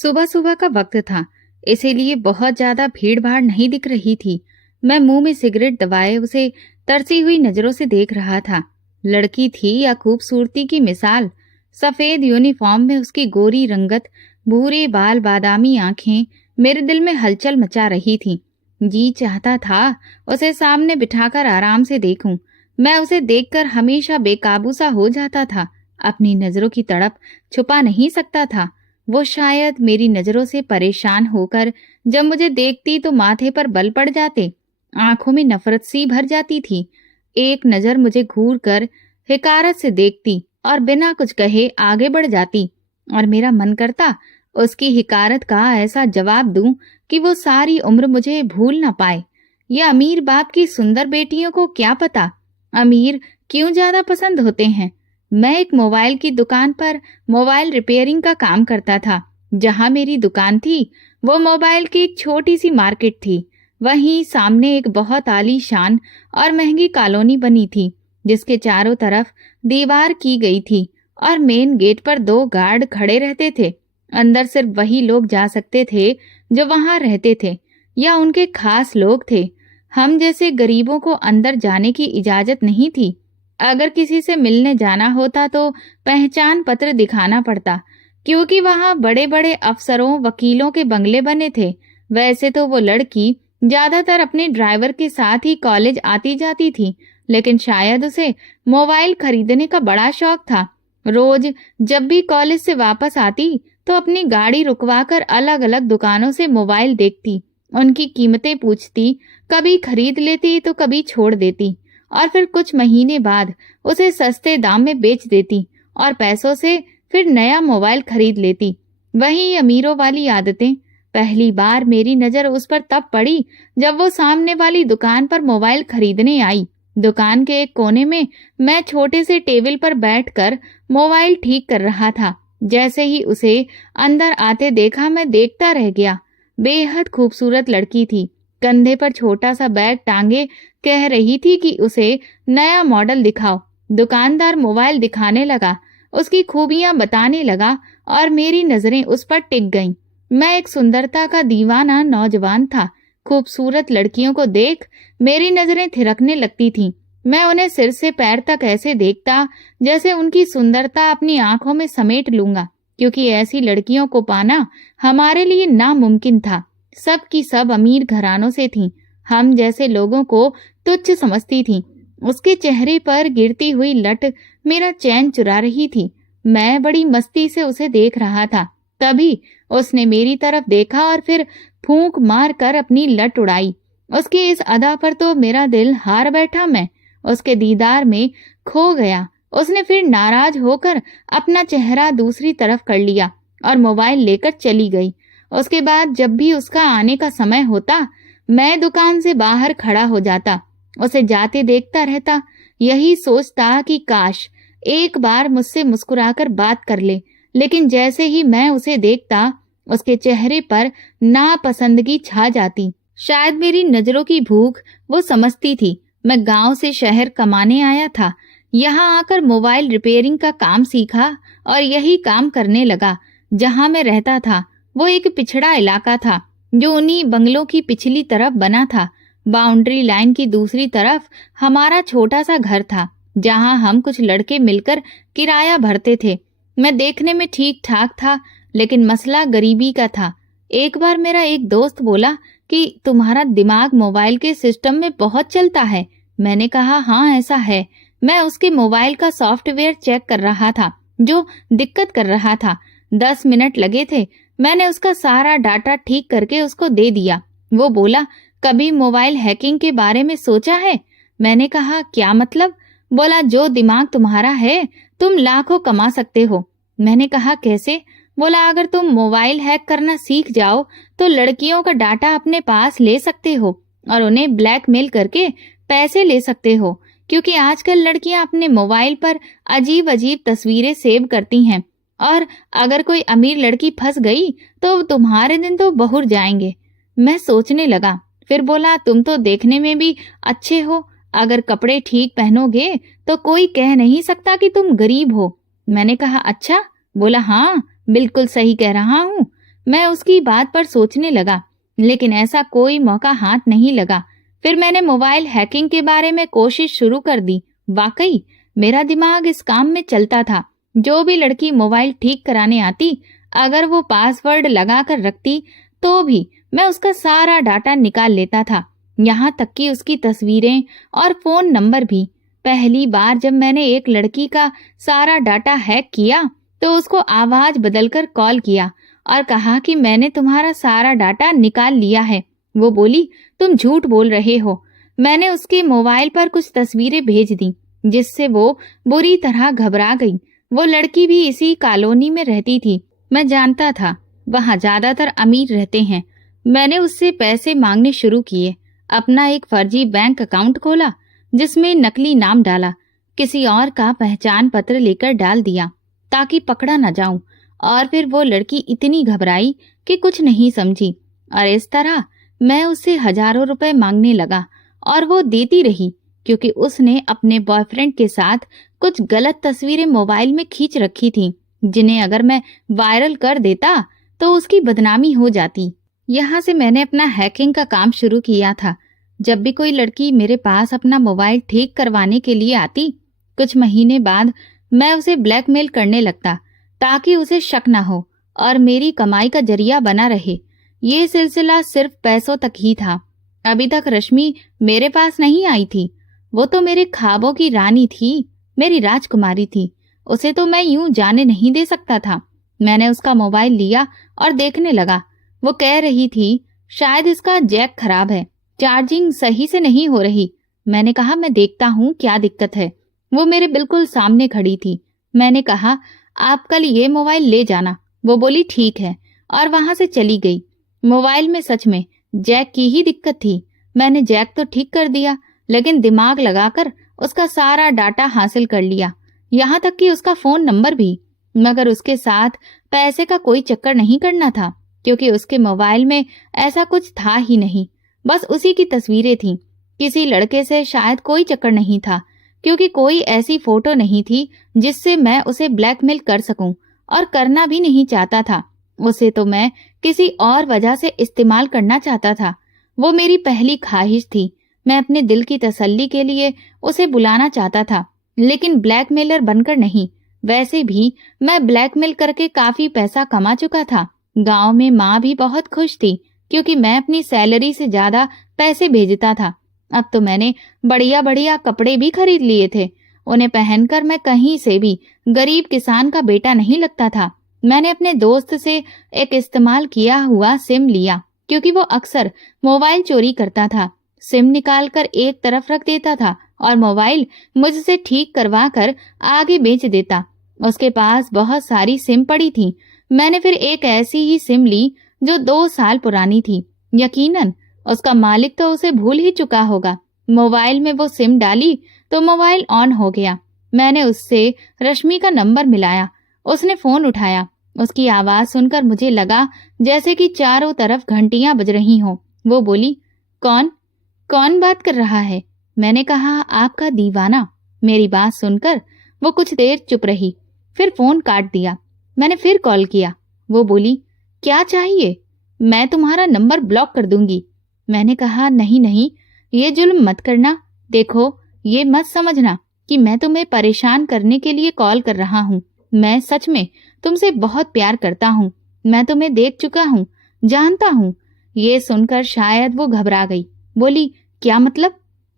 सुबह सुबह का वक्त था, इसीलिए बहुत ज्यादा भीड़ भाड़ नहीं दिख रही थी। मैं मुंह में सिगरेट दबाए उसे तरसी हुई नजरों से देख रहा था। लड़की थी या खूबसूरती की मिसाल। सफेद यूनिफॉर्म में उसकी गोरी रंगत, भूरे बाल, बादामी आंखें मेरे दिल में हलचल मचा रही थी। जी चाहता था उसे सामने बिठाकर आराम से देखूं। मैं उसे देखकर हमेशा बेकाबू सा हो जाता था। अपनी नजरों की तड़प छुपा नहीं सकता था। वो शायद मेरी नजरों से परेशान होकर जब मुझे देखती तो माथे पर बल पड़ जाते, आंखों में नफरत सी भर जाती थी। एक नजर मुझे घूर कर हिकारत से देखती और बिना कुछ कहे आगे बढ़ जाती, और मेरा मन करता उसकी हिकारत का ऐसा जवाब दूं कि वो सारी उम्र मुझे भूल ना पाए। यह अमीर बाप की सुंदर बेटियों को क्या पता अमीर क्यों ज्यादा पसंद होते हैं। मैं एक मोबाइल की दुकान पर मोबाइल रिपेयरिंग का काम करता था। जहां मेरी दुकान थी वो मोबाइल की एक छोटी सी मार्केट थी। वहीं सामने एक बहुत आलीशान और महंगी कॉलोनी बनी थी, जिसके चारों तरफ दीवार की गई थी और मेन गेट पर 2 गार्ड खड़े रहते थे। अंदर सिर्फ वही लोग जा सकते थे जो वहां रहते थे या उनके खास लोग थे। हम जैसे गरीबों को अंदर जाने की इजाजत नहीं थी। अगर किसी से मिलने जाना होता तो पहचान पत्र दिखाना पड़ता, क्योंकि वहां बड़े बड़े अफसरों, वकीलों के बंगले बने थे। वैसे तो वो लड़की ज्यादातर अपने ड्राइवर के साथ ही कॉलेज आती जाती थी, लेकिन शायद उसे मोबाइल खरीदने का बड़ा शौक था। रोज जब भी कॉलेज से वापस आती तो अपनी गाड़ी रुकवाकर अलग अलग दुकानों से मोबाइल देखती, उनकी कीमतें पूछती, कभी खरीद लेती तो कभी छोड़ देती, और फिर कुछ महीने बाद उसे सस्ते दाम में बेच देती और पैसों से फिर नया मोबाइल खरीद लेती। वही अमीरों वाली आदतें। पहली बार मेरी नजर उस पर तब पड़ी जब वो सामने वाली दुकान पर मोबाइल खरीदने आई। दुकान के एक कोने में मैं छोटे से टेबल पर बैठकर मोबाइल ठीक कर रहा था। जैसे ही उसे अंदर आते देखा, मैं देखता रह गया। बेहद खूबसूरत लड़की थी, कंधे पर छोटा सा बैग टांगे कह रही थी कि उसे नया मॉडल दिखाओ। दुकानदार मोबाइल दिखाने लगा, उसकी खूबियां बताने लगा और मेरी नजरें उस पर टिक गईं। मैं एक सुंदरता का दीवाना नौजवान था। खूबसूरत लड़कियों को देख मेरी नजरें थिरकने लगती थीं। मैं उन्हें सिर से पैर तक ऐसे देखता जैसे उनकी सुंदरता अपनी आंखों में समेट लूंगा, क्योंकि ऐसी लड़कियों को पाना हमारे लिए नामुमकिन था। सब की सब अमीर घरानों से थीं। हम जैसे लोगों को तुच्छ समझती थीं। उसके चेहरे पर गिरती हुई लट मेरा चैन चुरा रही थी। मैं बड़ी मस्ती से उसे देख रहा था। तभी उसने मेरी तरफ देखा और फिर फूंक मार कर अपनी लट उड़ाई। उसकी इस अदा पर तो मेरा दिल हार बैठा। मैं उसके दीदार में खो गया। उसने फिर नाराज होकर अपना चेहरा दूसरी तरफ कर लिया और मोबाइल लेकर चली गई। उसके बाद जब भी उसका आने का समय होता, मैं दुकान से बाहर खड़ा हो जाता, उसे जाते देखता रहता, यही सोचता कि काश एक बार मुझसे मुस्कुराकर बात कर ले। लेकिन जैसे ही मैं उसे देखता, उसके चेहरे पर नापसंदगी छा जाती। शायद मेरी नजरों की भूख वो समझती थी। मैं गांव से शहर कमाने आया था। यहाँ आकर मोबाइल रिपेयरिंग का काम सीखा और यही काम करने लगा। जहाँ मैं रहता था वो एक पिछड़ा इलाका था, जो उन्हीं बंगलों की पिछली तरफ बना था। बाउंड्री लाइन की दूसरी तरफ हमारा छोटा सा घर था, जहाँ हम कुछ लड़के मिलकर किराया भरते थे। मैं देखने में ठीक ठाक था, लेकिन मसला गरीबी का था। एक बार मेरा एक दोस्त बोला कि तुम्हारा दिमाग मोबाइल के सिस्टम में बहुत चलता है। मैंने कहा हाँ ऐसा है। मैं उसके मोबाइल का सॉफ्टवेयर चेक कर रहा था जो दिक्कत कर रहा था। 10 मिनट लगे थे। मैंने उसका सारा डाटा ठीक करके उसको दे दिया। वो बोला कभी मोबाइल हैकिंग के बारे में सोचा है? मैंने कहा क्या मतलब? बोला जो दिमाग तुम्हारा है तुम लाखों कमा सकते हो। मैंने कहा कैसे? बोला अगर तुम मोबाइल हैक करना सीख जाओ तो लड़कियों का डाटा अपने पास ले सकते हो और उन्हें ब्लैकमेल करके पैसे ले सकते हो, क्योंकि आजकल लड़कियां अपने मोबाइल पर अजीब अजीब तस्वीरें सेव करती हैं, और अगर कोई अमीर लड़की फंस गई तो तुम्हारे दिन तो बहुर जाएंगे। मैं सोचने लगा। फिर बोला तुम तो देखने में भी अच्छे हो, अगर कपड़े ठीक पहनोगे तो कोई कह नहीं सकता कि तुम गरीब हो। मैंने कहा अच्छा? बोला हाँ बिल्कुल सही कह रहा हूँ। मैं उसकी बात पर सोचने लगा, लेकिन ऐसा कोई मौका हाथ नहीं लगा। फिर मैंने मोबाइल हैकिंग के बारे में कोशिश शुरू कर दी। वाकई मेरा दिमाग इस काम में चलता था। जो भी लड़की मोबाइल ठीक कराने आती, अगर वो पासवर्ड लगा कर रखती तो भी मैं उसका सारा डाटा निकाल लेता था, यहाँ तक कि उसकी तस्वीरें और फोन नंबर भी। पहली बार जब मैंने एक लड़की का सारा डाटा हैक किया तो उसको आवाज बदलकर कॉल किया और कहा कि मैंने तुम्हारा सारा डाटा निकाल लिया है। वो बोली, तुम झूठ बोल रहे हो। मैंने उसके मोबाइल पर कुछ तस्वीरें भेज दी, जिससे वो बुरी तरह घबरा गई। वो लड़की भी इसी कॉलोनी में रहती थी। मैं जानता था वहाँ ज्यादातर अमीर रहते हैं। मैंने उससे पैसे मांगने शुरू किए। अपना एक फर्जी बैंक अकाउंट खोला, जिसमें नकली नाम डाला, किसी और का पहचान पत्र लेकर डाल दिया ताकि पकड़ा न जाऊं। और फिर वो लड़की इतनी घबराई कि कुछ नहीं समझी, और इस तरह मैं उससे हजारों रुपए मांगने लगा और वो देती रही, क्योंकि उसने अपने बॉयफ्रेंड के साथ कुछ गलत तस्वीरें मोबाइल में खींच रखी थी, जिन्हें अगर मैं वायरल कर देता तो उसकी बदनामी हो जाती। यहाँ से मैंने अपना हैकिंग का काम शुरू किया था। जब भी कोई लड़की मेरे पास अपना मोबाइल ठीक करवाने के लिए आती, कुछ महीने बाद मैं उसे ब्लैकमेल करने लगता ताकि उसे शक न हो और मेरी कमाई का जरिया बना रहे। ये सिलसिला सिर्फ पैसों तक ही था। अभी तक रश्मि मेरे पास नहीं आई थी। वो तो मेरे ख्वाबों की रानी थी, मेरी राजकुमारी थी। उसे तो मैं यूं जाने नहीं दे सकता था। मैंने उसका मोबाइल लिया और देखने लगा। वो कह रही थी, शायद इसका जैक खराब है, चार्जिंग सही से नहीं हो रही। मैंने कहा, मैं देखता हूँ क्या दिक्कत है। वो मेरे बिल्कुल सामने खड़ी थी। मैंने कहा, आप कल ये मोबाइल ले जाना। वो बोली ठीक है, और वहां से चली गई। मोबाइल में सच में जैक की ही दिक्कत थी। मैंने जैक तो ठीक कर दिया, लेकिन दिमाग लगाकर उसका सारा डाटा हासिल कर लिया, यहाँ तक कि उसका फोन नंबर भी। मगर उसके साथ पैसे का कोई चक्कर नहीं करना था, क्योंकि उसके मोबाइल में ऐसा कुछ था ही नहीं। बस उसी की तस्वीरें थीं। किसी लड़के से शायद कोई चक्कर नहीं था, क्योंकि कोई ऐसी फोटो नहीं थी जिससे मैं उसे ब्लैकमेल कर सकूं, और करना भी नहीं चाहता था। उसे तो मैं किसी और वजह से इस्तेमाल करना चाहता था। वो मेरी पहली ख्वाहिश थी। मैं अपने दिल की तसल्ली के लिए उसे बुलाना चाहता था, लेकिन ब्लैकमेलर बनकर नहीं। वैसे भी मैं ब्लैकमेल करके काफी पैसा कमा चुका था। गांव में माँ भी बहुत खुश थी, क्योंकि मैं अपनी सैलरी से ज्यादा पैसे भेजता था। अब तो मैंने बढ़िया बढ़िया कपड़े भी खरीद लिए थे। उन्हें पहनकर मैं कहीं से भी गरीब किसान का बेटा नहीं लगता था। मैंने अपने दोस्त से एक इस्तेमाल किया हुआ सिम लिया, क्योंकि वो अक्सर मोबाइल चोरी करता था। सिम निकालकर एक तरफ रख देता था और मोबाइल मुझसे ठीक करवा कर आगे बेच देता। उसके पास बहुत सारी सिम पड़ी थी। मैंने फिर एक ऐसी ही सिम ली जो 2 साल पुरानी थी। यकीनन उसका मालिक तो उसे भूल ही चुका होगा। मोबाइल में वो सिम डाली तो मोबाइल ऑन हो गया। मैंने उससे रश्मि का नंबर मिलाया। उसने फोन उठाया। उसकी आवाज सुनकर मुझे लगा जैसे कि चारों तरफ घंटियां बज रही हों। वो बोली, कौन बात कर रहा है? मैंने कहा, आपका दीवाना। मेरी बात सुनकर वो कुछ देर चुप रही, फिर फोन काट दिया। मैंने फिर कॉल किया। वो बोली, क्या चाहिए? मैं तुम्हारा नंबर ब्लॉक कर दूंगी। मैंने कहा, नहीं, ये जुल्म मत करना। देखो, ये मत समझना कि मैं तुम्हें परेशान करने के लिए कॉल कर रहा हूँ। मैं सच में तुमसे बहुत प्यार करता हूँ। मैं तुम्हें देख चुका हूँ, जानता हूँ। ये सुनकर शायद वो घबरा गई। बोली, क्या मतलब?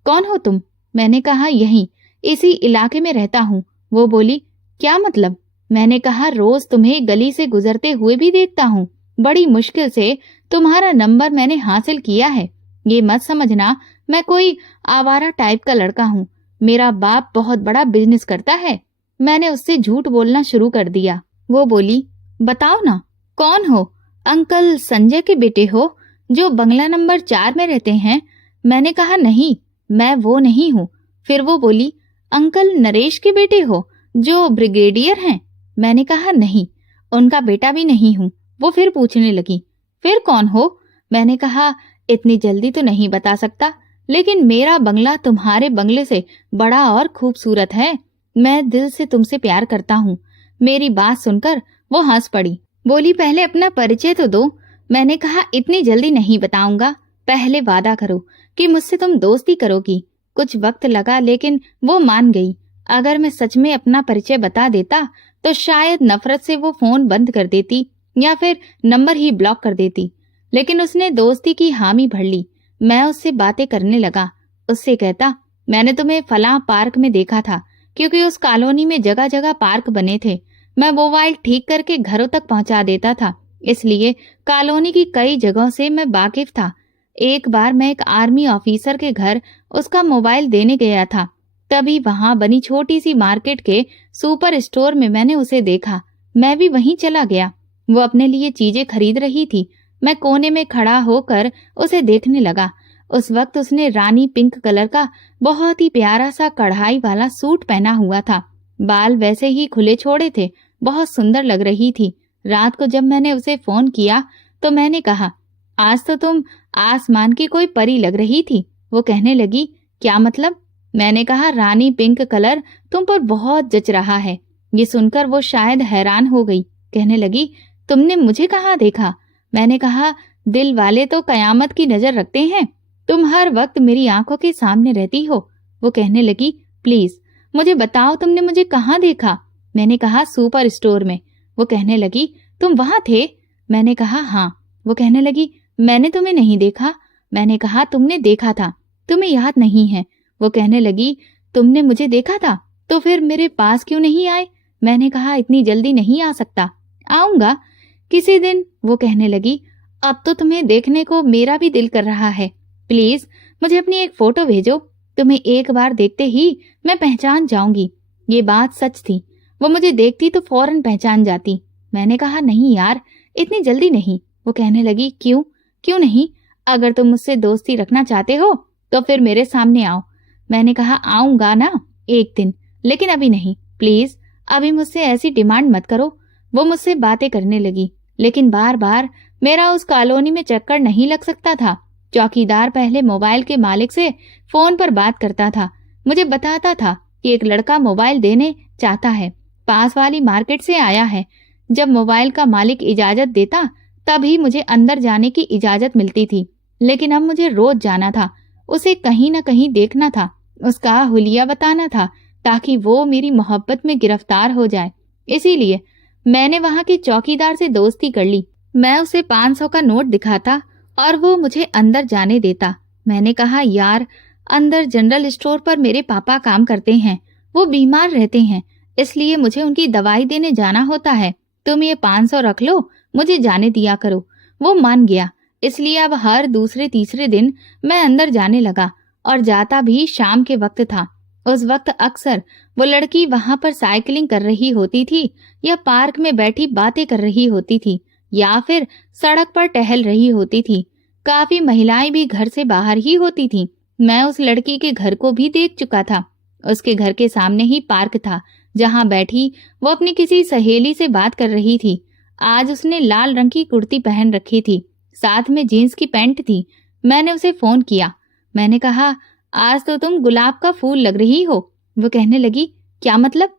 कौन हो तुम? मैंने कहा, यहीं इसी इलाके में रहता हूँ। वो बोली, क्या मतलब? मैंने कहा, रोज तुम्हें गली से गुजरते हुए भी देखता हूँ। बड़ी मुश्किल से तुम्हारा नंबर मैंने हासिल किया है। ये मत समझना मैं कोई आवारा टाइप का लड़का हूँ। मेरा बाप बहुत बड़ा बिजनेस करता है। मैंने उससे झूठ बोलना शुरू कर दिया। वो बोली, बताओ ना, कौन हो? अंकल संजय के बेटे हो जो बंगला नंबर 4 में रहते हैं? मैंने कहा, नहीं, मैं वो नहीं हूँ। फिर वो बोली, अंकल नरेश के बेटे हो जो ब्रिगेडियर हैं? मैंने कहा, नहीं, उनका बेटा भी नहीं हूँ। वो फिर पूछने लगी, फिर कौन हो? मैंने कहा, इतनी जल्दी तो नहीं बता सकता, लेकिन मेरा बंगला तुम्हारे बंगले से बड़ा और खूबसूरत है। मैं दिल से तुमसे प्यार करता हूँ। मेरी बात सुनकर वो हंस पड़ी। बोली पहले अपना परिचय तो दो। मैंने कहा इतनी जल्दी नहीं बताऊंगा, पहले वादा करो कि मुझसे तुम दोस्ती करोगी। कुछ वक्त लगा लेकिन वो मान गई। अगर मैं सच में अपना परिचय बता देता तो शायद नफरत से वो फोन बंद कर देती या फिर नंबर ही ब्लॉक कर देती, लेकिन उसने दोस्ती की हामी भर ली। मैं उससे बातें करने लगा। उससे कहता, मैंने तुम्हें फलां पार्क में देखा था, क्योंकि उस कॉलोनी में जगह जगह पार्क बने थे। मैं मोबाइल ठीक करके घरों तक पहुंचा देता था, इसलिए कॉलोनी की कई जगहों से मैं वाकिफ था। एक बार मैं एक आर्मी ऑफिसर के घर उसका मोबाइल देने गया था, तभी वहां बनी छोटी सी मार्केट के सुपर स्टोर में मैंने उसे देखा। मैं भी वहीं चला गया। वो अपने लिए चीजें खरीद रही थी। मैं कोने में खड़ा होकर उसे देखने लगा। उस वक्त उसने रानी पिंक कलर का बहुत ही प्यारा सा कढ़ाई वाला सूट पहना हुआ था। बाल वैसे ही खुले छोड़े थे, बहुत सुंदर लग रही थी। रात को जब मैंने उसे फोन किया तो मैंने कहा, आज तो तुम आसमान की कोई परी लग रही थी। वो कहने लगी, क्या मतलब? मैंने कहा, रानी पिंक कलर तुम पर बहुत जच रहा है। ये सुनकर वो शायद हैरान हो गई। कहने लगी, तुमने मुझे कहाँ देखा? मैंने कहा, दिल वाले तो कयामत की नजर रखते हैं। तुम हर वक्त मेरी आंखों के सामने रहती हो। वो कहने लगी, प्लीज मुझे बताओ तुमने मुझे कहाँ देखा? मैंने कहा, सुपर स्टोर में। वो कहने लगी, तुम वहां थे? मैंने कहा, हाँ। वो कहने लगी, मैंने तुम्हें नहीं देखा। मैंने कहा, तुमने देखा था, तुम्हें याद नहीं है। वो कहने लगी, तुमने मुझे देखा था तो फिर मेरे पास क्यों नहीं आए? मैंने कहा, इतनी जल्दी नहीं आ सकता, आऊंगा किसी दिन। वो कहने लगी, अब तो तुम्हें देखने को मेरा भी दिल कर रहा है। प्लीज मुझे अपनी एक फोटो भेजो, तुम्हें एक बार देखते ही मैं पहचान जाऊंगी। ये बात सच थी। वो मुझे देखती तो फौरन पहचान जाती। मैंने कहा, नहीं यार, इतनी जल्दी नहीं। वो कहने लगी, क्यों? क्यों नहीं? अगर तुम मुझसे दोस्ती रखना चाहते हो तो फिर मेरे सामने आओ। मैंने कहा, आऊंगा ना एक दिन, लेकिन अभी नहीं, प्लीज अभी मुझसे ऐसी डिमांड मत करो। वो मुझसे बातें करने लगी, लेकिन बार बार मेरा उस कॉलोनी में चक्कर नहीं लग सकता था। चौकीदार पहले मोबाइल के मालिक से फोन पर बात करता था, मुझे बताता था कि एक लड़का मोबाइल देने चाहता है, पास वाली मार्केट से आया है। जब मोबाइल का मालिक इजाजत देता तभी मुझे अंदर जाने की इजाजत मिलती थी, लेकिन अब मुझे रोज जाना था, उसे कहीं न कहीं देखना था, उसका हुलिया बताना था, ताकि वो मेरी मोहब्बत में गिरफ्तार हो जाए। इसीलिए मैंने वहां के चौकीदार से दोस्ती कर ली। मैं उसे 500 का नोट दिखाता और वो मुझे अंदर जाने देता। मैंने कहा, यार, अंदर जनरल स्टोर पर मेरे पापा काम करते हैं, वो बीमार रहते हैं, इसलिए मुझे उनकी दवाई देने जाना होता है। तुम ये 500 रख लो, मुझे जाने दिया करो। वो मान गया, इसलिए अब हर दूसरे तीसरे दिन मैं अंदर जाने लगा और जाता भी शाम के वक्त था। उस वक्त अक्सर वो लड़की वहां पर साइकिलिंग कर रही होती थी या पार्क में बैठी बातें कर रही होती थी या फिर सड़क पर टहल रही होती थी। काफी महिलाएं भी घर से बाहर ही होती थीं। मैं उस लड़की के घर को भी देख चुका था। उसके घर के सामने ही पार्क था, जहां बैठी वो अपनी किसी सहेली से बात कर रही थी। आज उसने लाल रंग की कुर्ती पहन रखी थी, साथ में जीन्स की पैंट थी। मैंने उसे फोन किया। मैंने कहा, आज तो तुम गुलाब का फूल लग रही हो। वो कहने लगी, क्या मतलब?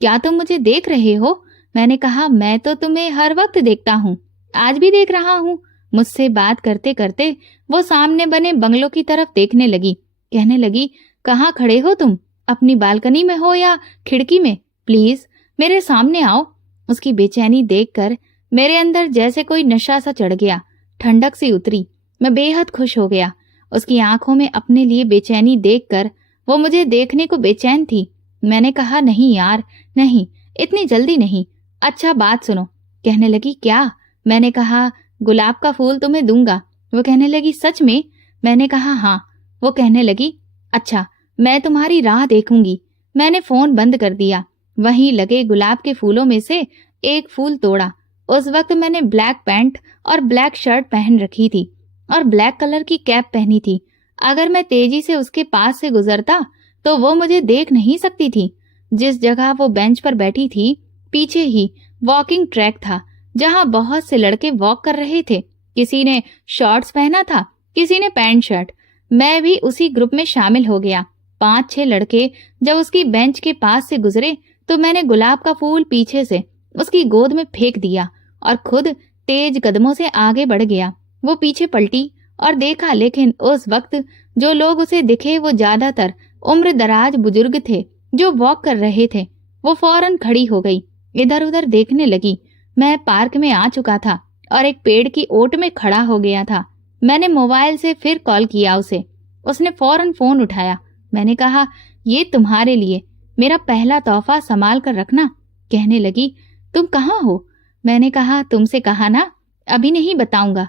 क्या तुम मुझे देख रहे हो? मैंने कहा, मैं तो तुम्हें हर वक्त देखता हूँ, आज भी देख रहा हूँ। मुझसे बात करते करते वो सामने बने बंगलों की तरफ देखने लगी। कहने लगी, कहाँ खड़े हो तुम? अपनी बालकनी में हो या खिड़की में? प्लीज मेरे सामने आओ। उसकी बेचैनी देखकर मेरे अंदर जैसे कोई नशा सा चढ़ गया, ठंडक सी उतरी। मैं बेहद खुश हो गया। उसकी आंखों में अपने लिए बेचैनी देखकर वो मुझे देखने को बेचैन थी। मैंने कहा, नहीं यार, नहीं, इतनी जल्दी नहीं। अच्छा बात सुनो। कहने लगी, क्या? मैंने कहा, गुलाब का फूल तुम्हें दूंगा। वो कहने लगी, सच में? मैंने कहा, हाँ। वो कहने लगी, अच्छा, मैं तुम्हारी राह देखूंगी। मैंने फोन बंद कर दिया। वहीं लगे गुलाब के फूलों में से एक फूल तोड़ा। उस वक्त मैंने ब्लैक पैंट और ब्लैक शर्ट पहन रखी थी और ब्लैक कलर की कैप पहनी थी। अगर मैं तेजी से उसके पास से गुजरता तो वो मुझे देख नहीं सकती थी। जिस जगह वो बेंच पर बैठी थी, पीछे ही वॉकिंग ट्रैक था, जहां बहुत से लड़के वॉक कर रहे थे। किसी ने शॉर्ट्स पहना था, किसी ने पैंट शर्ट। मैं भी उसी ग्रुप में शामिल हो गया। 5-6 लड़के जब उसकी बेंच के पास से गुजरे तो मैंने गुलाब का फूल पीछे से उसकी गोद में फेंक दिया और खुद तेज कदमों से आगे बढ़ गया। वो पीछे पलटी और देखा, लेकिन उस वक्त जो लोग उसे दिखे वो ज्यादातर उम्र दराज बुजुर्ग थे जो वॉक कर रहे थे। वो फौरन खड़ी हो गई, इधर उधर देखने लगी। मैं पार्क में आ चुका था और एक पेड़ की ओट में खड़ा हो गया था। मैंने मोबाइल से फिर कॉल किया उसे। उसने फौरन फोन उठाया। मैंने कहा, ये तुम्हारे लिए, मेरा पहला तोहफा संभाल कर रखना। कहने लगी, तुम कहाँ हो? मैंने कहा, तुमसे कहा ना, अभी नहीं बताऊंगा।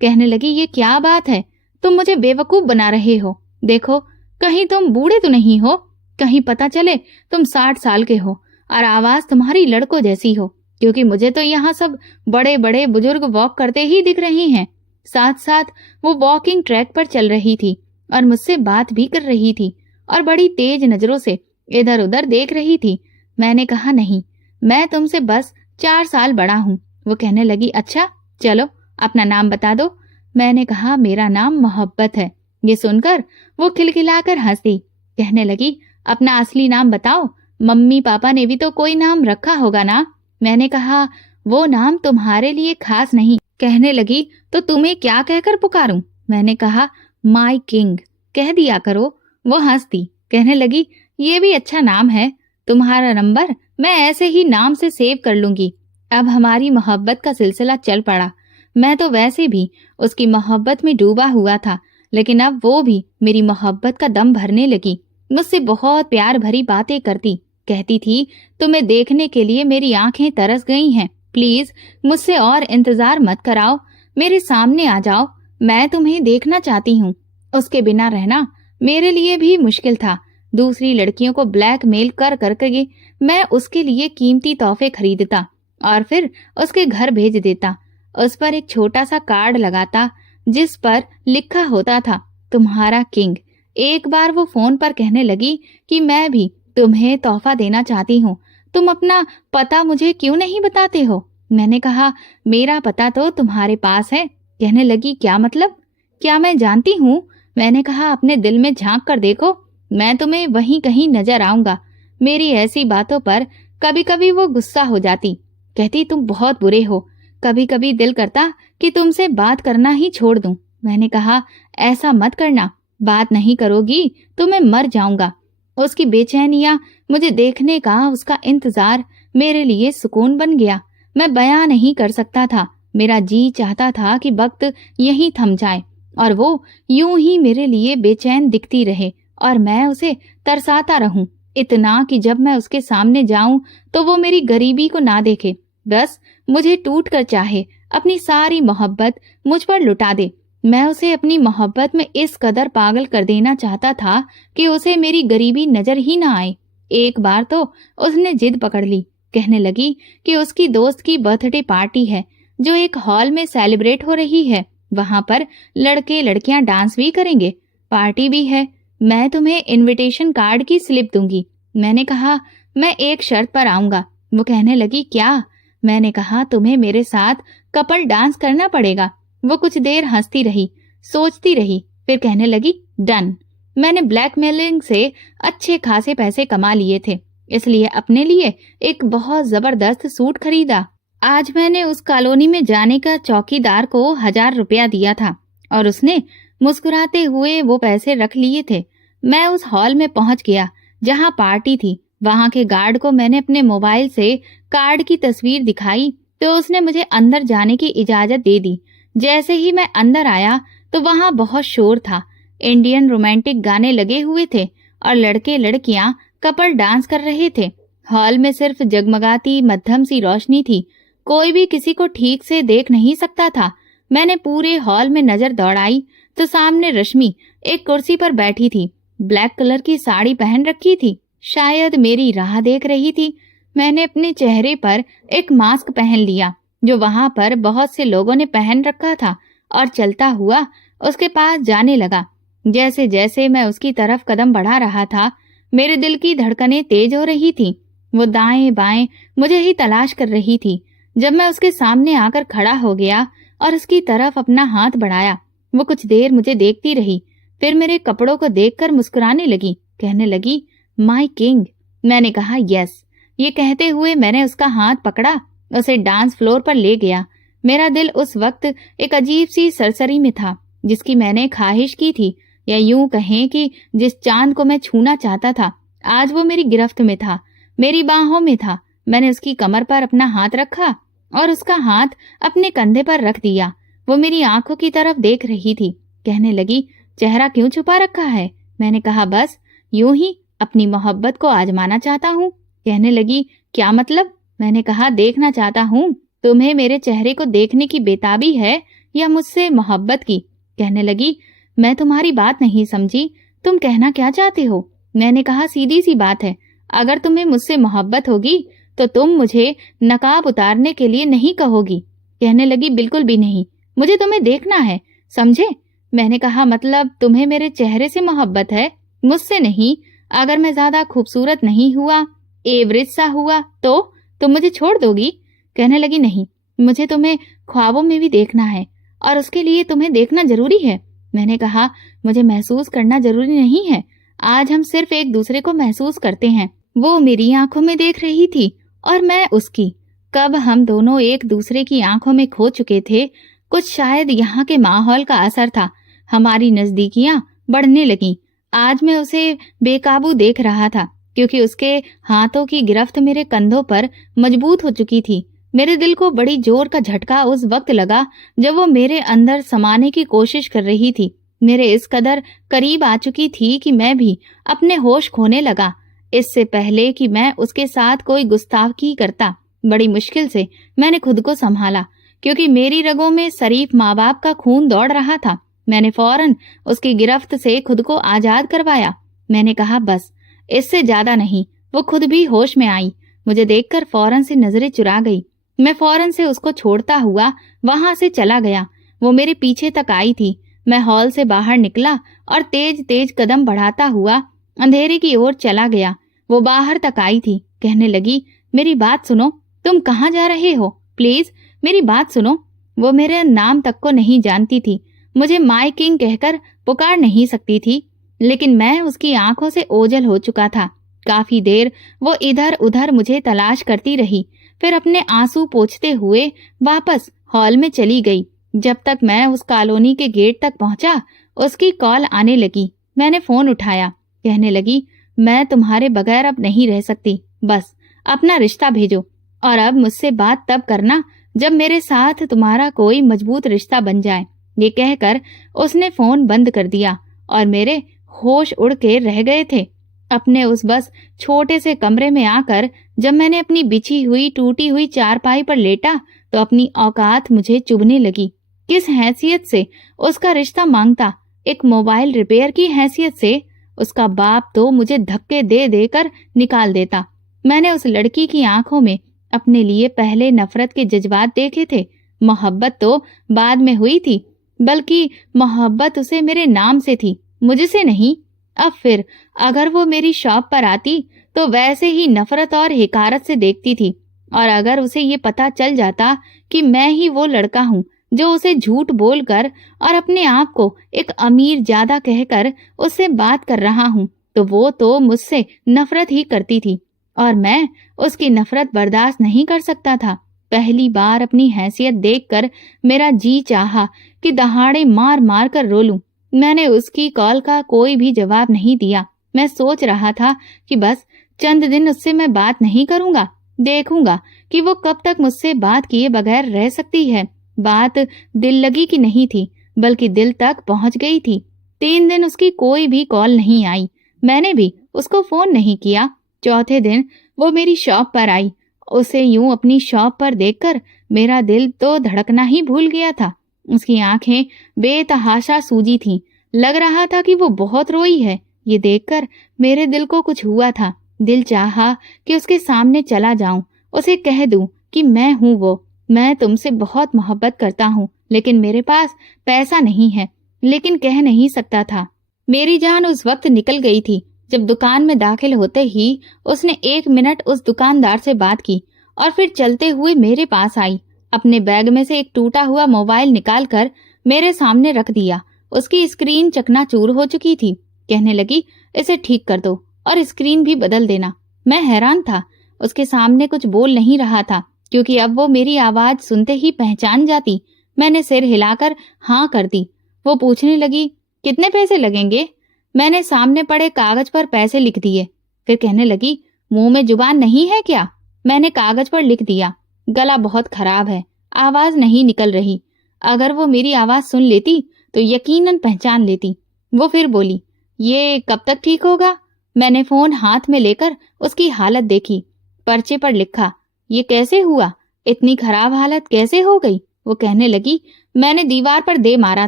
कहने लगी, ये क्या बात है, तुम मुझे बेवकूफ बना रहे हो। देखो, कहीं तुम बूढ़े तो नहीं हो, कहीं पता चले तुम 60 साल के हो और आवाज तुम्हारी लड़कों जैसी हो, क्योंकि मुझे तो यहाँ सब बड़े बड़े बुजुर्ग वॉक करते ही दिख रहे हैं। साथ साथ वो वॉकिंग ट्रैक पर चल रही थी और मुझसे बात भी कर रही थी और बड़ी तेज नजरों से इधर उधर देख रही थी। मैंने कहा, नहीं, मैं तुमसे बस 4 साल बड़ा हूँ। वो कहने लगी, अच्छा चलो अपना नाम बता दो। मैंने कहा, मेरा नाम मोहब्बत है। ये सुनकर वो खिलखिलाकर हंसी। कहने लगी, अपना असली नाम बताओ, मम्मी पापा ने भी तो कोई नाम रखा होगा ना। मैंने कहा, वो नाम तुम्हारे लिए खास नहीं। कहने लगी, तो तुम्हें क्या कहकर पुकारूं? मैंने कहा, माई किंग कह दिया करो। वो हंसती, कहने लगी, ये भी अच्छा नाम है। तुम्हारा नंबर मैं ऐसे ही नाम से सेव कर लूंगी। अब हमारी मोहब्बत का सिलसिला चल पड़ा। मैं तो वैसे भी उसकी मोहब्बत में डूबा हुआ था, लेकिन अब वो भी मेरी मोहब्बत का दम भरने लगी। मुझसे बहुत प्यार भरी बातें करती, कहती थी, तुम्हें देखने के लिए मेरी आंखें तरस गई हैं। प्लीज मुझसे और इंतजार मत कराओ, मेरे सामने आ जाओ, मैं तुम्हें देखना चाहती हूँ। उसके बिना रहना मेरे लिए भी मुश्किल था। दूसरी लड़कियों को ब्लैकमेल कर करके मैं उसके लिए कीमती तोहफे खरीदता और फिर उसके घर भेज देता। उस पर एक छोटा सा कार्ड लगाता जिस पर लिखा होता था, तुम्हारा किंग। एक बार वो फोन पर कहने लगी कि मैं भी तुम्हें तोहफा देना चाहती हूँ, तुम अपना पता मुझे क्यों नहीं बताते हो? मैंने कहा, मेरा पता तो तुम्हारे पास है। कहने लगी, क्या मतलब? क्या मैं जानती हूँ? मैंने कहा, अपने दिल में झांक कर देखो, मैं तुम्हें वहीं कहीं नजर आऊंगा। मेरी ऐसी बातों पर कभी कभी वो गुस्सा हो जाती, कहती, तुम बहुत बुरे हो। कभी कभी दिल करता कि तुमसे बात करना ही छोड़ दूं। मैंने कहा, ऐसा मत करना, बात नहीं करोगी तो मैं मर जाऊंगा। उसकी बेचैनियां, मुझे देखने का उसका इंतजार मेरे लिए सुकून बन गया। मैं बयां नहीं कर सकता था। मेरा जी चाहता था कि वक्त यहीं थम जाए और वो यूं ही मेरे लिए बेचैन दिखती रहे और मैं उसे तरसाता रहूं, इतना कि जब मैं उसके सामने जाऊं तो वो मेरी गरीबी को ना देखे, बस मुझे टूट कर चाहे, अपनी सारी मोहब्बत मुझ पर लुटा दे। मैं उसे अपनी मोहब्बत में इस कदर पागल कर देना चाहता था कि उसे मेरी गरीबी नजर ही ना आए। एक बार तो उसने जिद पकड़ ली, कहने लगी कि उसकी दोस्त की बर्थडे पार्टी है जो एक हॉल में सेलिब्रेट हो रही है। वहां पर लड़के लड़कियां डांस भी करेंगे, पार्टी भी है। मैं तुम्हें इनविटेशन कार्ड की स्लिप दूंगी। मैंने कहा, मैं एक शर्त पर आऊंगा। वो कहने लगी, क्या? मैंने कहा, तुम्हें मेरे साथ कपल डांस करना पड़ेगा। वो कुछ देर हंसती रही, सोचती रही, फिर कहने लगी, डन। मैंने ब्लैकमेलिंग से अच्छे खासे पैसे कमा लिए थे, इसलिए अपने लिए एक बहुत जबरदस्त सूट खरीदा। आज मैंने उस कॉलोनी में जाने का चौकीदार को 1000 रुपया दिया था और उसने मुस्कुराते हुए वो पैसे रख लिए थे। मैं उस हॉल में पहुंच गया जहां पार्टी थी। वहां के गार्ड को मैंने अपने मोबाइल से कार्ड की तस्वीर दिखाई तो उसने मुझे अंदर जाने की इजाजत दे दी। जैसे ही मैं अंदर आया तो वहां बहुत शोर था। इंडियन रोमांटिक गाने लगे हुए थे और लड़के लड़कियां कपल डांस कर रहे थे। हॉल में सिर्फ जगमगाती मध्यम सी रोशनी थी, कोई भी किसी को ठीक से देख नहीं सकता था। मैंने पूरे हॉल में नजर दौड़ाई तो सामने रश्मि एक कुर्सी पर बैठी थी, ब्लैक कलर की साड़ी पहन रखी थी, शायद मेरी राह देख रही थी। मैंने अपने चेहरे पर एक मास्क पहन लिया जो वहां पर बहुत से लोगों ने पहन रखा था और चलता हुआ उसके पास जाने लगा। जैसे जैसे मैं उसकी तरफ कदम बढ़ा रहा था, मेरे दिल की धड़कनें तेज हो रही थी। वो दाएं बाएं मुझे ही तलाश कर रही थी। जब मैं उसके सामने आकर खड़ा हो गया और उसकी तरफ अपना हाथ बढ़ाया, वो कुछ देर मुझे देखती रही, फिर मेरे कपड़ों को देखकर मुस्कुराने लगी, कहने लगी, माय किंग। मैंने कहा, यस। ये कहते हुए मैंने उसका हाथ पकड़ा उसे डांस फ्लोर पर ले गया। मेरा दिल उस वक्त एक अजीब सी सरसरी में था जिसकी मैंने ख्वाहिश की थी, या यूं कहें कि जिस चांद को मैं छूना चाहता था आज वो मेरी गिरफ्त में था, मेरी बाहों में था। मैंने उसकी कमर पर अपना हाथ रखा और उसका हाथ अपने कंधे पर रख दिया। वो मेरी आंखों की तरफ देख रही थी। कहने लगी, चेहरा क्यों छुपा रखा है? मैंने कहा, बस यूं ही अपनी मोहब्बत को आजमाना चाहता हूँ। कहने लगी, क्या मतलब? मैंने कहा, देखना चाहता हूँ तुम्हें मेरे चेहरे को देखने की बेताबी है या मुझसे मोहब्बत की। कहने लगी, मैं तुम्हारी बात नहीं समझी, तुम कहना क्या चाहते हो? मैंने कहा, सीधी सी बात है, अगर तुम्हें मुझसे मोहब्बत होगी तो तुम मुझे नकाब उतारने के लिए नहीं कहोगी। कहने लगी, बिल्कुल भी नहीं, मुझे तुम्हें देखना है, समझे? मैंने कहा, मतलब तुम्हें मेरे चेहरे से मोहब्बत है, मुझसे नहीं? अगर मैं ज्यादा खूबसूरत नहीं हुआ, एवरेज सा हुआ तो तुम मुझे छोड़ दोगी? कहने लगी, नहीं, मुझे तुम्हें ख्वाबों में भी देखना है और उसके लिए तुम्हें देखना जरूरी है। मैंने कहा, मुझे महसूस करना जरूरी नहीं है, आज हम सिर्फ एक दूसरे को महसूस करते हैं। वो मेरी आंखों में देख रही थी और मैं उसकी। कब हम दोनों एक दूसरे की आंखों में खो चुके थे। कुछ शायद यहाँ के माहौल का असर था, हमारी नजदीकियां बढ़ने लगीं। आज मैं उसे बेकाबू देख रहा था क्योंकि उसके हाथों की गिरफ्त मेरे कंधों पर मजबूत हो चुकी थी। मेरे दिल को बड़ी जोर का झटका उस वक्त लगा जब वो मेरे अंदर समाने की कोशिश कर रही थी। मेरे इस कदर करीब आ चुकी थी कि मैं भी अपने होश खोने लगा। इससे पहले कि मैं उसके साथ कोई गुस्ताखी करता, बड़ी मुश्किल से मैंने खुद को संभाला क्योंकि मेरी रगों में शरीफ माँ बाप का खून दौड़ रहा था। मैंने फौरन उसकी गिरफ्त से खुद को आजाद करवाया। मैंने कहा, बस इससे ज्यादा नहीं। वो खुद भी होश में आई, मुझे देखकर फौरन से नजरें चुरा गई। मैं फौरन से उसको छोड़ता हुआ वहां से चला गया। वो मेरे पीछे तक आई थी। मैं हॉल से बाहर निकला और तेज तेज कदम बढ़ाता हुआ अंधेरे की ओर चला गया। वो बाहर तक आई थी। कहने लगी, मेरी बात सुनो, तुम कहाँ जा रहे हो? प्लीज मेरी बात सुनो। वो मेरे नाम तक को नहीं जानती थी, मुझे माय किंग कहकर पुकार नहीं सकती थी, लेकिन मैं उसकी आंखों से ओझल हो चुका था। काफी देर वो इधर उधर मुझे तलाश करती रही, फिर अपने आंसू पोंछते हुए वापस हॉल में चली गई। जब तक मैं उस कॉलोनी के गेट तक पहुंचा, उसकी कॉल आने लगी। मैंने फोन उठाया। कहने लगी, मैं तुम्हारे बगैर अब नहीं रह सकती, बस अपना रिश्ता भेजो और अब मुझसे बात तब करना जब मेरे साथ तुम्हारा कोई मजबूत रिश्ता बन जाए। ये कहकर उसने फोन बंद कर दिया और मेरे होश उड़ के रह गए थे। अपने उस बस छोटे से कमरे में आकर जब मैंने अपनी बिछी हुई टूटी हुई चारपाई पर लेटा तो अपनी औकात मुझे चुभने लगी। किस हैसियत से उसका रिश्ता मांगता? एक मोबाइल रिपेयर की हैसियत से। उसका बाप तो मुझे धक्के दे देकर निकाल देता। मैंने उस लड़की की आंखों में अपने लिए पहले नफरत के जज्बात देखे थे। मोहब्बत तो बाद में हुई थी, बल्कि मोहब्बत उसे मेरे नाम से थी, मुझसे नहीं। अब फिर अगर वो मेरी शॉप पर आती तो वैसे ही नफरत और हिकारत से देखती थी, और अगर उसे ये पता चल जाता कि मैं ही वो लड़का हूँ जो उसे झूठ बोलकर और अपने आप को एक अमीर ज्यादा कहकर उससे बात कर रहा हूँ, तो वो तो मुझसे नफरत ही करती थी और मैं उसकी नफरत बर्दाश्त नहीं कर सकता था। पहली बार अपनी हैसियत देखकर मेरा जी चाहा कि दहाड़े मार मार कर रो लूं। मैंने उसकी कॉल का कोई भी जवाब नहीं दिया। मैं सोच रहा था कि बस चंद दिन उससे मैं बात नहीं करूंगा, देखूंगा कि वो कब तक मुझसे बात किए बगैर रह सकती है। बात दिल लगी की नहीं थी, बल्कि दिल तक पहुंच गई थी। 3 दिन उसकी कोई भी कॉल नहीं आई, मैंने भी उसको फोन नहीं किया। चौथे दिन वो मेरी शॉप पर आई। उसे यूं अपनी शॉप पर देखकर मेरा दिल तो धड़कना ही भूल गया था। उसकी आंखें बेतहाशा सूजी थीं। लग रहा था कि वो बहुत रोई है। ये देखकर मेरे दिल को कुछ हुआ था। दिल चाहा कि उसके सामने चला जाऊं, उसे कह दूं कि मैं हूं वो, मैं तुमसे बहुत मोहब्बत करता हूं, लेकिन मेरे पास पैसा नहीं है, लेकिन कह नहीं सकता था। मेरी जान उस वक्त निकल गई थी जब दुकान में दाखिल होते ही उसने 1 मिनट उस दुकानदार से बात की और फिर चलते हुए मेरे पास आई। अपने बैग में से एक टूटा हुआ मोबाइल निकालकर मेरे सामने रख दिया। उसकी स्क्रीन चकनाचूर हो चुकी थी। कहने लगी, इसे ठीक कर दो और स्क्रीन भी बदल देना। मैं हैरान था, उसके सामने कुछ बोल नहीं रहा था क्योंकि अब वो मेरी आवाज सुनते ही पहचान जाती। मैंने सिर हिलाकर हाँ कर दी। वो पूछने लगी, कितने पैसे लगेंगे? मैंने सामने पड़े कागज पर पैसे लिख दिए। फिर कहने लगी, मुंह में जुबान नहीं है क्या? मैंने कागज पर लिख दिया। गला बहुत खराब है, आवाज नहीं निकल रही। अगर वो मेरी आवाज सुन लेती तो यकीनन पहचान लेती। वो फिर बोली, ये कब तक ठीक होगा? मैंने फोन हाथ में लेकर उसकी हालत देखी। पर्चे पर लिखा, ये कैसे हुआ? इतनी खराब हालत कैसे हो गई? वो कहने लगी, मैंने दीवार पर दे मारा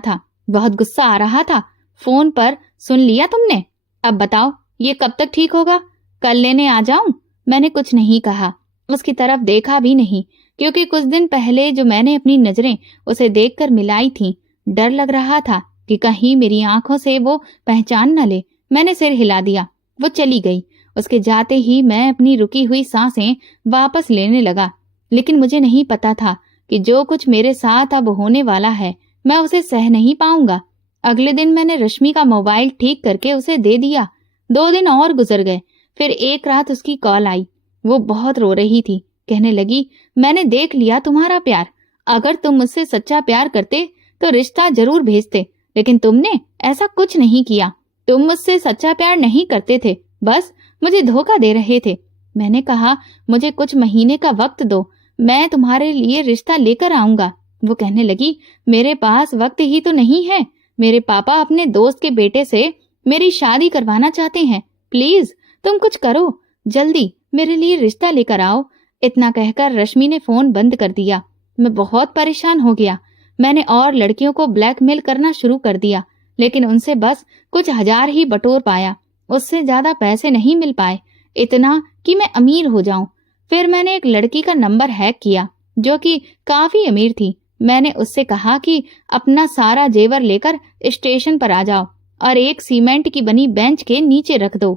था, बहुत गुस्सा आ रहा था। फोन पर सुन लिया तुमने? अब बताओ ये कब तक ठीक होगा? कल लेने आ जाऊं? मैंने कुछ नहीं कहा, उसकी तरफ देखा भी नहीं, क्योंकि कुछ दिन पहले जो मैंने अपनी नजरें उसे देखकर मिलाई थीं, डर लग रहा था कि कहीं मेरी आंखों से वो पहचान न ले। मैंने सिर हिला दिया। वो चली गई। उसके जाते ही मैं अपनी रुकी हुई सांसें वापस लेने लगा। लेकिन मुझे नहीं पता था कि जो कुछ मेरे साथ अब होने वाला है मैं उसे सह नहीं पाऊंगा। अगले दिन मैंने रश्मि का मोबाइल ठीक करके उसे दे दिया। 2 दिन और गुजर गए। फिर एक रात उसकी कॉल आई। वो बहुत रो रही थी। कहने लगी, मैंने देख लिया तुम्हारा प्यार। अगर तुम मुझसे सच्चा प्यार करते तो रिश्ता जरूर भेजते, लेकिन तुमने ऐसा कुछ नहीं किया। तुम मुझसे सच्चा प्यार नहीं करते थे, बस मुझे धोखा दे रहे थे। मैंने कहा, मुझे कुछ महीने का वक्त दो, मैं तुम्हारे लिए रिश्ता लेकर आऊंगा। वो कहने लगी, मेरे पास वक्त ही तो नहीं है। मेरे पापा अपने दोस्त के बेटे से मेरी शादी करवाना चाहते हैं। प्लीज तुम कुछ करो, जल्दी मेरे लिए रिश्ता लेकर आओ। इतना कहकर रश्मि ने फोन बंद कर दिया। मैं बहुत परेशान हो गया। मैंने और लड़कियों को ब्लैकमेल करना शुरू कर दिया, लेकिन उनसे बस कुछ हजार ही बटोर पाया। उससे ज्यादा पैसे नहीं मिल पाए, इतना कि मैं अमीर हो जाऊं। फिर मैंने एक लड़की का नंबर हैक किया जो कि काफी अमीर थी। मैंने उससे कहा कि अपना सारा जेवर लेकर स्टेशन पर आ जाओ और एक सीमेंट की बनी बेंच के नीचे रख दो।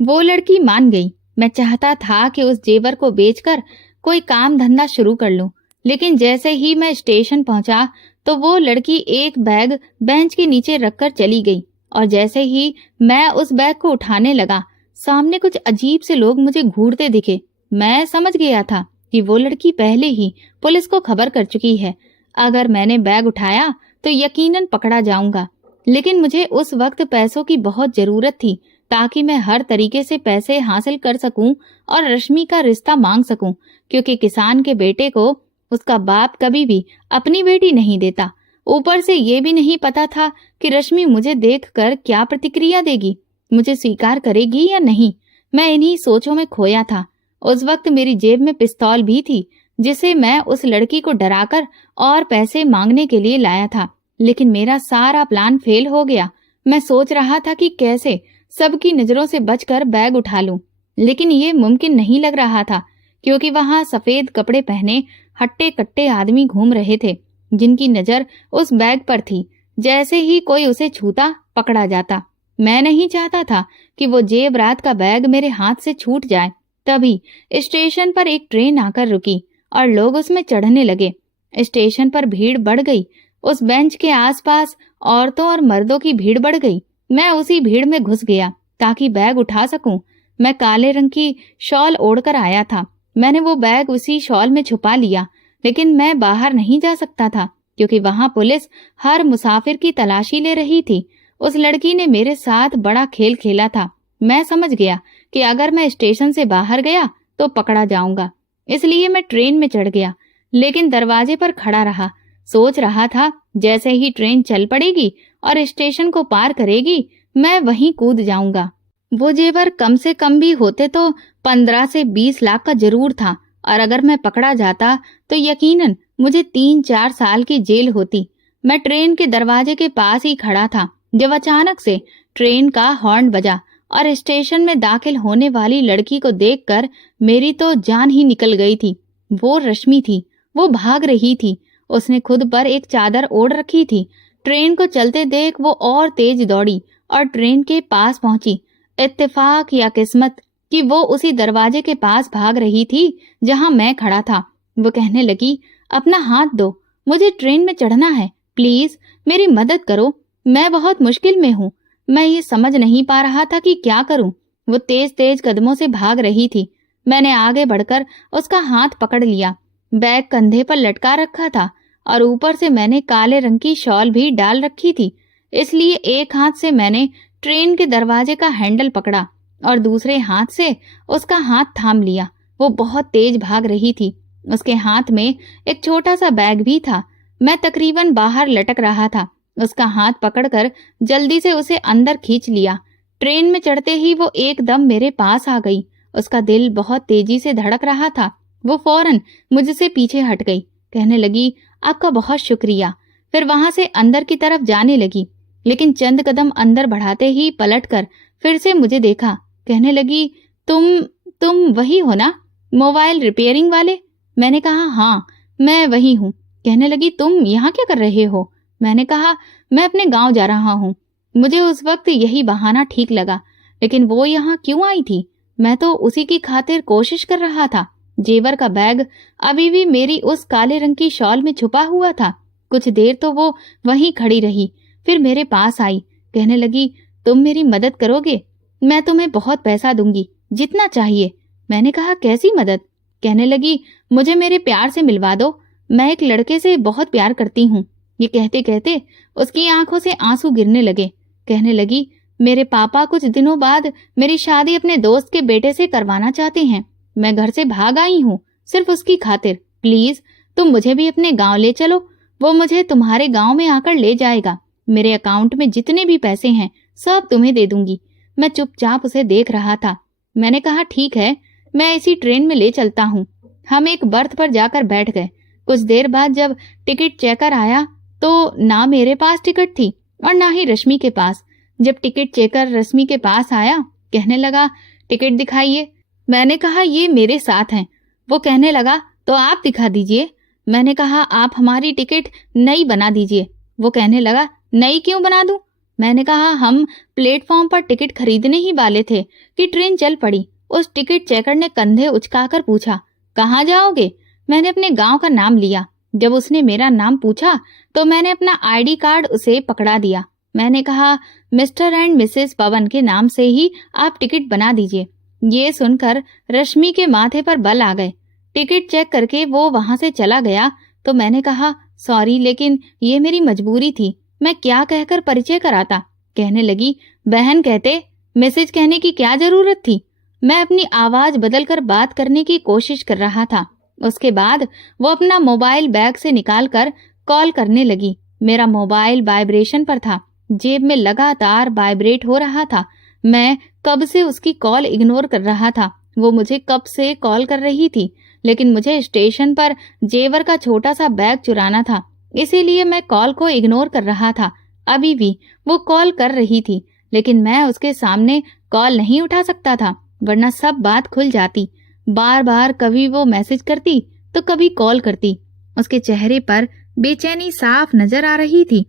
वो लड़की मान गई। मैं चाहता था कि उस जेवर को बेचकर कोई काम धंधा शुरू कर लूं, लेकिन जैसे ही मैं स्टेशन पहुंचा तो वो लड़की एक बैग बेंच के नीचे रखकर चली गई। और जैसे ही मैं उस बैग को उठाने लगा, सामने कुछ अजीब से लोग मुझे घूरते दिखे। मैं समझ गया था कि वो लड़की पहले ही पुलिस को खबर कर चुकी है। अगर मैंने बैग उठाया तो यकीनन पकड़ा जाऊंगा। लेकिन मुझे उस वक्त पैसों की बहुत जरूरत थी, ताकि मैं हर तरीके से पैसे हासिल कर सकूं और रश्मि का रिश्ता मांग सकूं, क्योंकि किसान के बेटे को उसका बाप कभी भी अपनी बेटी नहीं देता। ऊपर से ये भी नहीं पता था कि रश्मि मुझे देखकर क्या प्रतिक्रिया देगी, मुझे स्वीकार करेगी या नहीं। मैं इन्हीं सोचों में खोया था। उस वक्त मेरी जेब में पिस्तौल भी थी, जिसे मैं उस लड़की को डराकर और पैसे मांगने के लिए लाया था। लेकिन मेरा सारा प्लान फेल हो गया। मैं सोच रहा था कि कैसे सबकी नजरों से बचकर बैग उठा लूं, लेकिन ये मुमकिन नहीं लग रहा था, क्योंकि वहां सफेद कपड़े पहने हट्टे कट्टे आदमी घूम रहे थे, जिनकी नजर उस बैग पर थी। जैसे ही कोई उसे छूता पकड़ा जाता। मैं नहीं चाहता था कि वो जेब रात का बैग मेरे हाथ से छूट जाए। तभी स्टेशन पर एक ट्रेन आकर रुकी और लोग उसमें चढ़ने लगे। स्टेशन पर भीड़ बढ़ गई। उस बेंच के आसपास औरतों और मर्दों की भीड़ बढ़ गई। मैं उसी भीड़ में घुस गया ताकि बैग उठा सकूं। मैं काले रंग की शॉल ओढ़कर आया था। मैंने वो बैग उसी शॉल में छुपा लिया, लेकिन मैं बाहर नहीं जा सकता था, क्योंकि वहां पुलिस हर मुसाफिर की तलाशी ले रही थी। उस लड़की ने मेरे साथ बड़ा खेल खेला था। मैं समझ गया कि अगर मैं स्टेशन से बाहर गया तो पकड़ा जाऊंगा। इसलिए मैं ट्रेन में चढ़ गया, लेकिन दरवाजे पर खड़ा रहा। सोच रहा था जैसे ही ट्रेन चल पड़ेगी और स्टेशन को पार करेगी, मैं वहीं कूद जाऊंगा। वो जेवर कम से कम भी होते तो 15 से 20 लाख का जरूर था, और अगर मैं पकड़ा जाता तो यकीनन मुझे 3-4 साल की जेल होती। मैं ट्रेन के दरवाजे के पास ही खड़ा था जब अचानक से ट्रेन का हॉर्न बजा और स्टेशन में दाखिल होने वाली लड़की को देखकर मेरी तो जान ही निकल गई थी। वो रश्मि थी। वो भाग रही थी। उसने खुद पर एक चादर ओढ़ रखी थी। ट्रेन को चलते देख वो और तेज दौड़ी और ट्रेन के पास पहुंची। इत्तेफाक या किस्मत कि वो उसी दरवाजे के पास भाग रही थी जहां मैं खड़ा था। वो कहने लगी, अपना हाथ दो, मुझे ट्रेन में चढ़ना है, प्लीज मेरी मदद करो, मैं बहुत मुश्किल में हूँ। मैं ये समझ नहीं पा रहा था कि क्या करूं। वो तेज तेज कदमों से भाग रही थी। मैंने आगे बढ़कर उसका हाथ पकड़ लिया। बैग कंधे पर लटका रखा था और ऊपर से मैंने काले रंग की शॉल भी डाल रखी थी। इसलिए एक हाथ से मैंने ट्रेन के दरवाजे का हैंडल पकड़ा और दूसरे हाथ से उसका हाथ थाम लिया। वो बहुत तेज भाग रही थी। उसके हाथ में एक छोटा सा बैग भी था। मैं तकरीबन बाहर लटक रहा था। उसका हाथ पकड़कर जल्दी से उसे अंदर खींच लिया। ट्रेन में चढ़ते ही वो एकदम मेरे पास आ गई। उसका दिल बहुत तेजी से धड़क रहा था। वो फौरन मुझसे पीछे हट गई। कहने लगी, आपका बहुत शुक्रिया। फिर वहां से अंदर की तरफ जाने लगी, लेकिन चंद कदम अंदर बढ़ाते ही पलटकर फिर से मुझे देखा। कहने लगी, तुम वही हो ना, मोबाइल रिपेयरिंग वाले? मैंने कहा, हाँ, मैं वही हूँ। कहने लगी, तुम यहाँ क्या कर रहे हो? मैंने कहा, मैं अपने गांव जा रहा हूँ। मुझे उस वक्त यही बहाना ठीक लगा, लेकिन वो यहाँ क्यों आई थी? मैं तो उसी की खातिर कोशिश कर रहा था। जेवर का बैग अभी भी मेरी उस काले रंग की शॉल में छुपा हुआ था। कुछ देर तो वो वहीं खड़ी रही, फिर मेरे पास आई। कहने लगी, तुम मेरी मदद करोगे? मैं तुम्हें बहुत पैसा दूंगी, जितना चाहिए। मैंने कहा, कैसी मदद? कहने लगी, मुझे मेरे प्यार से मिलवा दो। मैं एक लड़के से बहुत प्यार करती हूँ। ये कहते कहते उसकी आंखों से आंसू गिरने लगे। कहने लगी, मेरे पापा कुछ दिनों बाद मेरी शादी अपने दोस्त के बेटे से करवाना चाहते हैं। मैं घर से भाग आई हूँ सिर्फ उसकी खातिर। प्लीज तुम मुझे भी अपने गांव ले चलो। वो मुझे तुम्हारे गांव में आकर ले जाएगा। मेरे अकाउंट में जितने भी पैसे हैं सब तुम्हें दे दूंगी। मैं चुपचाप उसे देख रहा था। मैंने कहा, ठीक है, मैं इसी ट्रेन में ले चलता हूँ। हम एक बर्थ पर जाकर बैठ गए। कुछ देर बाद जब टिकट चेकर आया तो ना मेरे पास टिकट थी और ना ही रश्मि के पास। जब टिकट चेकर रश्मि के पास आया, कहने लगा, टिकट दिखाइए। मैंने कहा, ये मेरे साथ हैं। वो कहने लगा, तो आप दिखा दीजिए। मैंने कहा, आप हमारी टिकट नई बना दीजिए। वो कहने लगा, नई क्यों बना दूं? मैंने कहा, हम प्लेटफॉर्म पर टिकट खरीदने ही वाले थे कि ट्रेन चल पड़ी। उस टिकट चेकर ने कंधे उचकाकर पूछा, कहाँ जाओगे? मैंने अपने गांव का नाम लिया। जब उसने मेरा नाम पूछा तो मैंने अपना आईडी कार्ड उसे पकड़ा दिया। मैंने कहा, मिस्टर एंड मिसेस पवन के नाम से ही आप टिकट बना दीजिए। ये सुनकर रश्मि के माथे पर बल आ गए। टिकट चेक करके वो वहां से चला गया तो मैंने कहा, सॉरी, लेकिन ये मेरी मजबूरी थी। मैं क्या कहकर परिचय कराता? कहने लगी, बहन कहते, मैसेज कहने की क्या जरूरत थी? मैं अपनी आवाज बदलकर बात करने की कोशिश कर रहा था। उसके बाद वो अपना मोबाइल बैग से निकालकर कॉल करने लगी। मेरा मोबाइल वाइब्रेशन पर था। जेब में लगातार वाइब्रेट हो रहा था। मैं कब से उसकी कॉल इग्नोर कर रहा था। वो मुझे कब से कॉल कर रही थी, लेकिन मुझे स्टेशन पर जेवर का छोटा सा बैग चुराना था, इसीलिए मैं कॉल को इग्नोर कर रहा था। अभी भी वो कॉल कर रही थी, लेकिन मैं उसके सामने कॉल नहीं उठा सकता था, वरना सब बात खुल जाती। बार बार कभी वो मैसेज करती तो कभी कॉल करती। उसके चेहरे पर बेचैनी साफ नजर आ रही थी।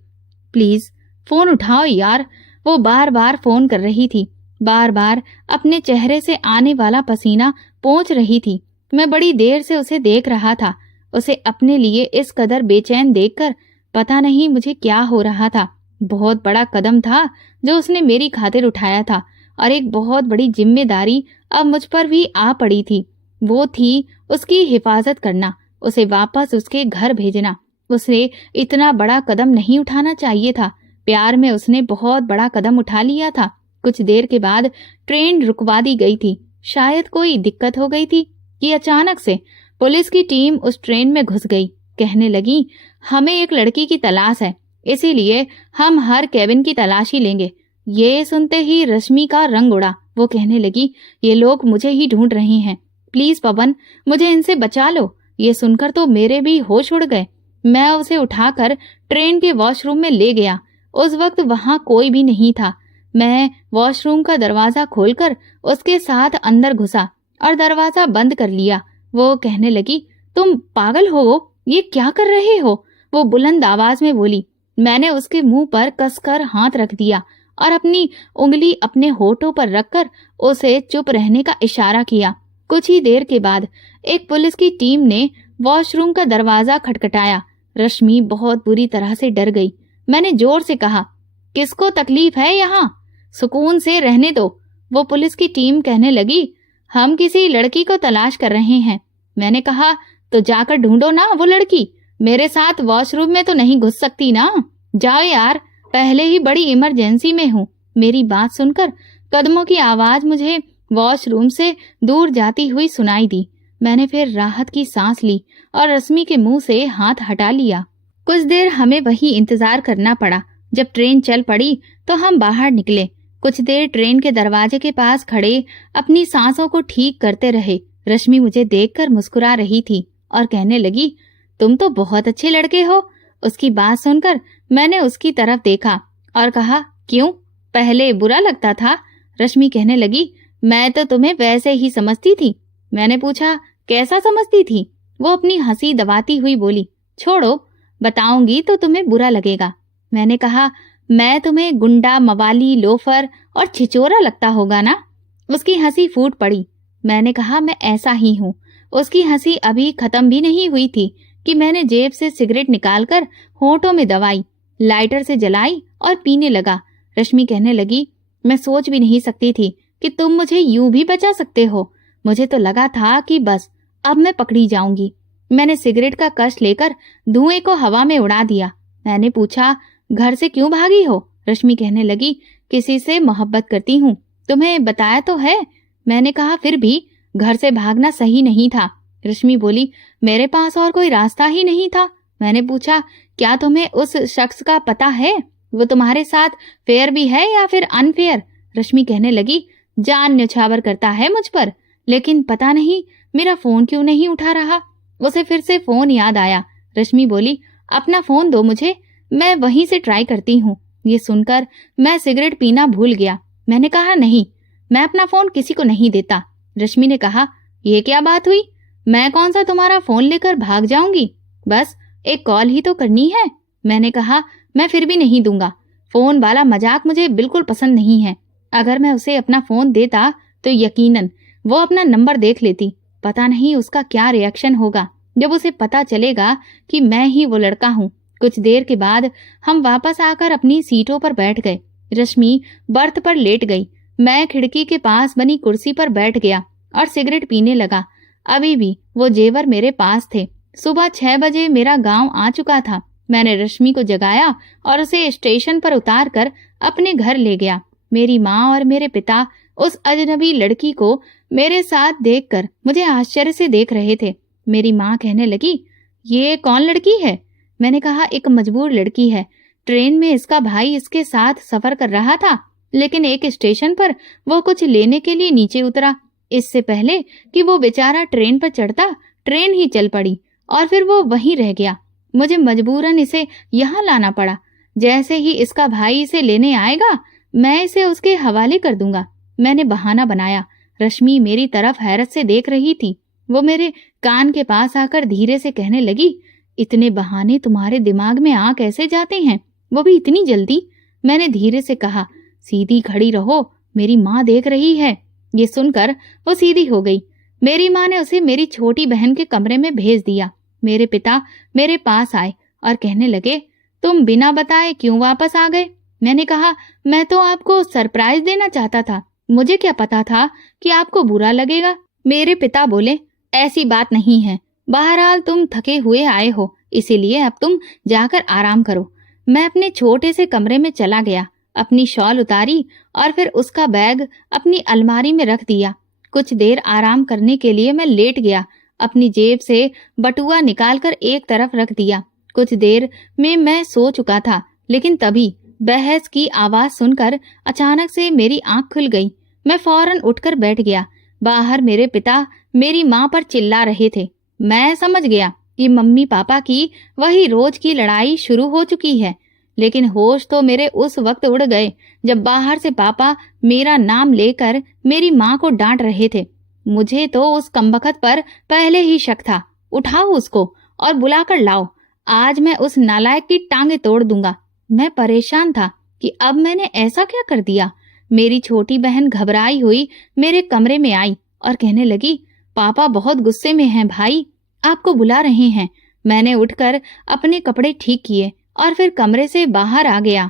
प्लीज फोन उठाओ यार। वो बार बार फोन कर रही थी। बार बार अपने चेहरे से आने वाला पसीना पोंछ रही थी। मैं बड़ी देर से उसे देख रहा था। उसे अपने लिए इस कदर बेचैन देखकर पता नहीं मुझे क्या हो रहा था। बहुत बड़ा कदम था जो उसने मेरी खातिर उठाया था और एक बहुत बड़ी जिम्मेदारी अब मुझ पर भी आ पड़ी थी। वो थी उसकी हिफाजत करना, उसे वापस उसके घर भेजना। उसे इतना बड़ा कदम नहीं उठाना चाहिए था। प्यार में उसने बहुत बड़ा कदम उठा लिया था। कुछ देर के बाद ट्रेन रुकवा दी गई थी। शायद कोई दिक्कत हो गई थी कि अचानक से पुलिस की टीम उस ट्रेन में घुस गई। कहने लगी, हमें एक लड़की की तलाश है, इसीलिए हम हर केबिन की तलाशी लेंगे। ये सुनते ही रश्मि का रंग उड़ा। वो कहने लगी, ये लोग मुझे ही ढूंढ रहे हैं। प्लीज पवन, मुझे इनसे बचा लो। ये सुनकर तो मेरे भी होश उड़ गए। मैं उसे उठाकर ट्रेन के वॉशरूम में ले गया। उस वक्त वहां कोई भी नहीं था। मैं वॉशरूम का दरवाजा खोलकर उसके साथ अंदर घुसा और दरवाजा बंद कर लिया। वो कहने लगी, तुम पागल हो, ये क्या कर रहे हो? वो बुलंद आवाज में बोली। मैंने उसके मुंह पर कसकर हाथ रख दिया और अपनी उंगली अपने होठों पर रखकर उसे चुप रहने का इशारा किया। कुछ ही देर के बाद एक पुलिस की टीम ने वॉशरूम का दरवाजा खटखटाया। रश्मि बहुत बुरी तरह से डर गई। मैंने जोर से कहा, किसको तकलीफ है यहाँ? सुकून से रहने दो। वो पुलिस की टीम कहने लगी, हम किसी लड़की को तलाश कर रहे हैं। मैंने कहा, तो जाकर ढूंढो ना वो लड़की, मेरे साथ वॉशरूम में तो नहीं घुस सकती ना। जाओ यार, पहले ही बड़ी इमरजेंसी में हूँ। मेरी बात सुनकर कदमों की आवाज मुझे वॉशरूम से दूर जाती हुई सुनाई दी। मैंने फिर राहत की सांस ली और रश्मि के मुंह से हाथ हटा लिया। कुछ देर हमें वहीं इंतजार करना पड़ा। जब ट्रेन चल पड़ी तो हम बाहर निकले। कुछ देर ट्रेन के दरवाजे के पास खड़े अपनी सांसों को ठीक करते रहे। रश्मि मुझे देखकर मुस्कुरा रही थी और कहने लगी, तुम तो बहुत अच्छे लड़के हो। उसकी बात सुनकर मैंने उसकी तरफ देखा और कहा, क्यों, पहले बुरा लगता था? रश्मि कहने लगी, मैं तो तुम्हें वैसे ही समझती थी। मैंने पूछा, कैसा समझती थी? वो अपनी हंसी दबाती हुई बोली, छोड़ो, बताऊंगी तो तुम्हें बुरा लगेगा। मैंने कहा, मैं तुम्हें गुंडा, मवाली, लोफर और छिचोरा लगता होगा ना? उसकी हंसी फूट पड़ी। मैंने कहा, मैं ऐसा ही हूँ। उसकी हंसी अभी खत्म भी नहीं हुई थी कि मैंने जेब से सिगरेट निकालकर होठों में दबाई, लाइटर से जलाई और पीने लगा। रश्मि कहने लगी, मैं सोच भी नहीं सकती थी कि तुम मुझे यूं भी बचा सकते हो। मुझे तो लगा था कि बस अब मैं पकड़ी जाऊंगी। मैंने सिगरेट का कश लेकर धुएं को हवा में उड़ा दिया। मैंने पूछा, घर से क्यों भागी हो? रश्मि कहने लगी, किसी से मोहब्बत करती हूँ, तुम्हें बताया तो है। मैंने कहा, फिर भी घर से भागना सही नहीं था। रश्मि बोली, मेरे पास और कोई रास्ता ही नहीं था। मैंने पूछा, क्या तुम्हें उस शख्स का पता है? वो तुम्हारे साथ फेयर भी है या फिर अनफेयर? रश्मि कहने लगी, जान न्यौछावर करता है मुझ पर, लेकिन पता नहीं मेरा फोन क्यों नहीं उठा रहा। उसे फिर से फोन याद आया। रश्मि बोली, अपना फोन दो मुझे, मैं वहीं से ट्राई करती हूँ। ये सुनकर मैं सिगरेट पीना भूल गया। मैंने कहा, नहीं, मैं अपना फोन किसी को नहीं देता। रश्मि ने कहा, ये क्या बात हुई? मैं कौन सा तुम्हारा फोन लेकर भाग जाऊंगी? बस एक कॉल ही तो करनी है। मैंने कहा, मैं फिर भी नहीं दूंगा। फोन वाला मजाक मुझे बिल्कुल पसंद नहीं है। अगर मैं उसे अपना फोन देता तो यकीनन वो अपना नंबर देख लेती। पता नहीं उसका क्या रिएक्शन होगा जब उसे पता चलेगा कि मैं ही वो लड़का हूँ। कुछ देर के बाद हम वापस आकर अपनी सीटों पर बैठ गए। रश्मि बर्थ पर लेट गई। मैं खिड़की के पास बनी कुर्सी पर बैठ गया और सिगरेट पीने लगा। अभी भी वो जेवर मेरे पास थे। सुबह 6 बजे मेरा गांव आ चुका था। मैंने रश्मि को जगाया और उसे स्टेशन पर उतार कर अपने घर ले गया। मेरी माँ और मेरे पिता उस अजनबी लड़की को मेरे साथ देखकर मुझे आश्चर्य से देख रहे थे। मेरी माँ कहने लगी, ये कौन लड़की है? मैंने कहा, एक मजबूर लड़की है। ट्रेन में इसका भाई इसके साथ सफर कर रहा था, लेकिन एक स्टेशन पर वो कुछ लेने के लिए नीचे उतरा। इससे पहले कि वो बेचारा ट्रेन पर चढ़ता, ट्रेन ही चल पड़ी और फिर वो वहीं रह गया। मुझे मजबूरन इसे यहाँ लाना पड़ा। जैसे ही इसका भाई इसे लेने आएगा, मैं इसे उसके हवाले कर दूंगा। मैंने बहाना बनाया। रश्मि मेरी तरफ हैरत से देख रही थी। वो मेरे कान के पास आकर धीरे से कहने लगी, इतने बहाने तुम्हारे दिमाग में आ कैसे जाते हैं, वो भी इतनी जल्दी? मैंने धीरे से कहा, सीधी खड़ी रहो, मेरी माँ देख रही है। ये सुनकर वो सीधी हो गई। मेरी माँ ने उसे मेरी छोटी बहन के कमरे में भेज दिया। मेरे पिता मेरे पास आए और कहने लगे, तुम बिना बताए क्यों वापस आ गए? मैंने कहा, मैं तो आपको सरप्राइज देना चाहता था। मुझे क्या पता था कि आपको बुरा लगेगा। मेरे पिता बोले, ऐसी बात नहीं है, बहरहाल तुम थके हुए आए हो, इसीलिए अब तुम जाकर आराम करो। मैं अपने छोटे से कमरे में चला गया, अपनी शॉल उतारी और फिर उसका बैग अपनी अलमारी में रख दिया। कुछ देर आराम करने के लिए मैं लेट गया। अपनी जेब से बटुआ निकालकर एक तरफ रख दिया। कुछ देर में मैं सो चुका था, लेकिन तभी बहस की आवाज सुनकर अचानक से मेरी आंख खुल गई। मैं फौरन उठकर बैठ गया। बाहर मेरे पिता मेरी माँ पर चिल्ला रहे थे। मैं समझ गया कि मम्मी पापा की वही रोज की लड़ाई शुरू हो चुकी है, लेकिन होश तो मेरे उस वक्त उड़ गए जब बाहर से पापा मेरा नाम लेकर मेरी माँ को डांट रहे थे। मुझे तो उस कमबख्त पर पहले ही शक था। उठाओ उसको और बुलाकर लाओ, आज मैं उस नालायक की टांगे तोड़ दूंगा। मैं परेशान था कि अब मैंने ऐसा क्या कर दिया। मेरी छोटी बहन घबराई हुई मेरे कमरे में आई और कहने लगी, पापा बहुत गुस्से में हैं भाई, आपको बुला रहे हैं। मैंने उठकर अपने कपड़े ठीक किए और फिर कमरे से बाहर आ गया।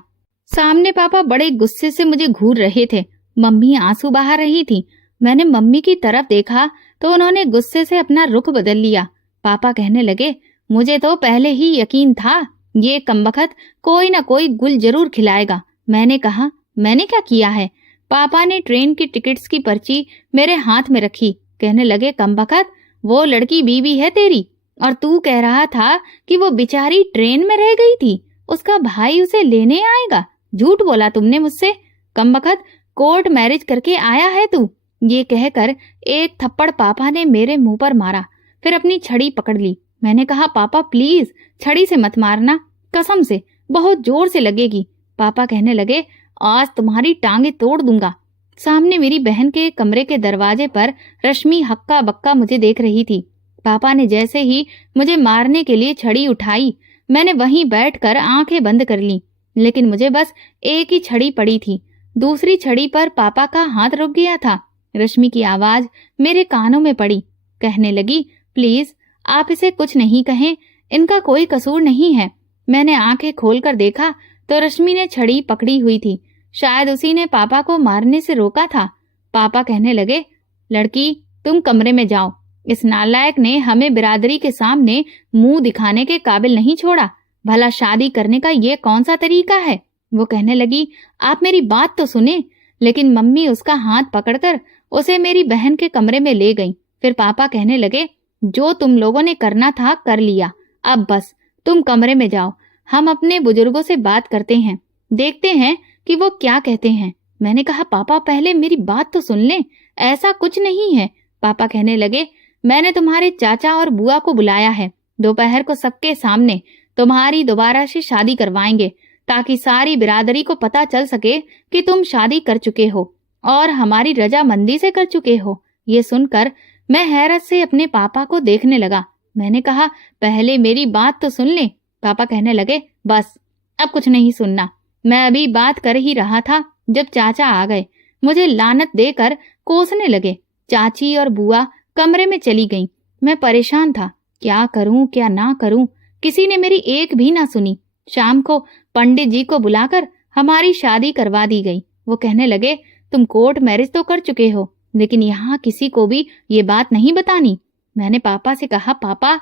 सामने पापा बड़े गुस्से से मुझे घूर रहे थे। मम्मी आंसू बहा रही थी। मैंने मम्मी की तरफ देखा तो उन्होंने गुस्से से अपना रुख बदल लिया। पापा कहने लगे, मुझे तो पहले ही यकीन था ये कमबख्त कोई ना कोई गुल जरूर खिलाएगा। मैंने कहा, मैंने क्या किया है? पापा ने ट्रेन की टिकट्स की पर्ची मेरे हाथ में रखी। कहने लगे, कमबख्त, वो लड़की बीवी है तेरी, और तू कह रहा था कि वो बेचारी ट्रेन में रह गई थी, उसका भाई उसे लेने आएगा। झूठ बोला तुमने मुझसे। कमबख्त, कोर्ट मैरिज करके आया है तू। ये कहकर एक थप्पड़ पापा ने मेरे मुंह पर मारा, फिर अपनी छड़ी पकड़ ली। मैंने कहा, पापा प्लीज छड़ी से मत मारना, कसम से बहुत जोर से लगेगी। पापा कहने लगे, आज तुम्हारी टांगे तोड़ दूंगा। सामने मेरी बहन के कमरे के दरवाजे पर रश्मि हक्का बक्का मुझे देख रही थी। पापा ने जैसे ही मुझे मारने के लिए छड़ी उठाई, मैंने वहीं बैठकर आंखें बंद कर ली, लेकिन मुझे बस एक ही छड़ी पड़ी थी। दूसरी छड़ी पर पापा का हाथ रुक गया था। रश्मि की आवाज मेरे कानों में पड़ी। कहने लगी, प्लीज आप इसे कुछ नहीं कहें, इनका कोई कसूर नहीं है। मैंने आंखें खोलकर देखा तो रश्मि ने छड़ी पकड़ी हुई थी। शायद उसी ने पापा को मारने से रोका था। पापा कहने लगे, लड़की तुम कमरे में जाओ। इस नालायक ने हमें बिरादरी के सामने मुंह दिखाने के काबिल नहीं छोड़ा। भला शादी करने का ये कौन सा तरीका है? वो कहने लगी, आप मेरी बात तो सुने। लेकिन मम्मी उसका हाथ पकड़कर उसे मेरी बहन के कमरे में ले गई। फिर पापा कहने लगे, जो तुम लोगों ने करना था कर लिया, अब बस तुम कमरे में जाओ। हम अपने बुजुर्गों से बात करते हैं, देखते हैं कि वो क्या कहते हैं। मैंने कहा, पापा पहले मेरी बात तो सुन लें, ऐसा कुछ नहीं है। पापा कहने लगे, मैंने तुम्हारे चाचा और बुआ को बुलाया है, दोपहर को सबके सामने तुम्हारी दोबारा से शादी करवाएंगे, ताकि सारी बिरादरी को पता चल सके कि तुम शादी कर चुके हो और हमारी रजामंदी से कर चुके हो। ये सुनकर मैं हैरत से अपने पापा को देखने लगा। मैंने कहा, पहले मेरी बात तो सुन ले। पापा कहने लगे, बस अब कुछ नहीं सुनना। मैं अभी बात कर ही रहा था जब चाचा आ गए, मुझे लानत देकर कोसने लगे। चाची और बुआ कमरे में चली गईं। मैं परेशान था, क्या करूं क्या ना करूं। किसी ने मेरी एक भी ना सुनी। शाम को पंडित जी को बुलाकर हमारी शादी करवा दी गई। वो कहने लगे, तुम कोर्ट मैरिज तो कर चुके हो, लेकिन यहाँ किसी को भी ये बात नहीं बतानी। मैंने पापा से कहा, पापा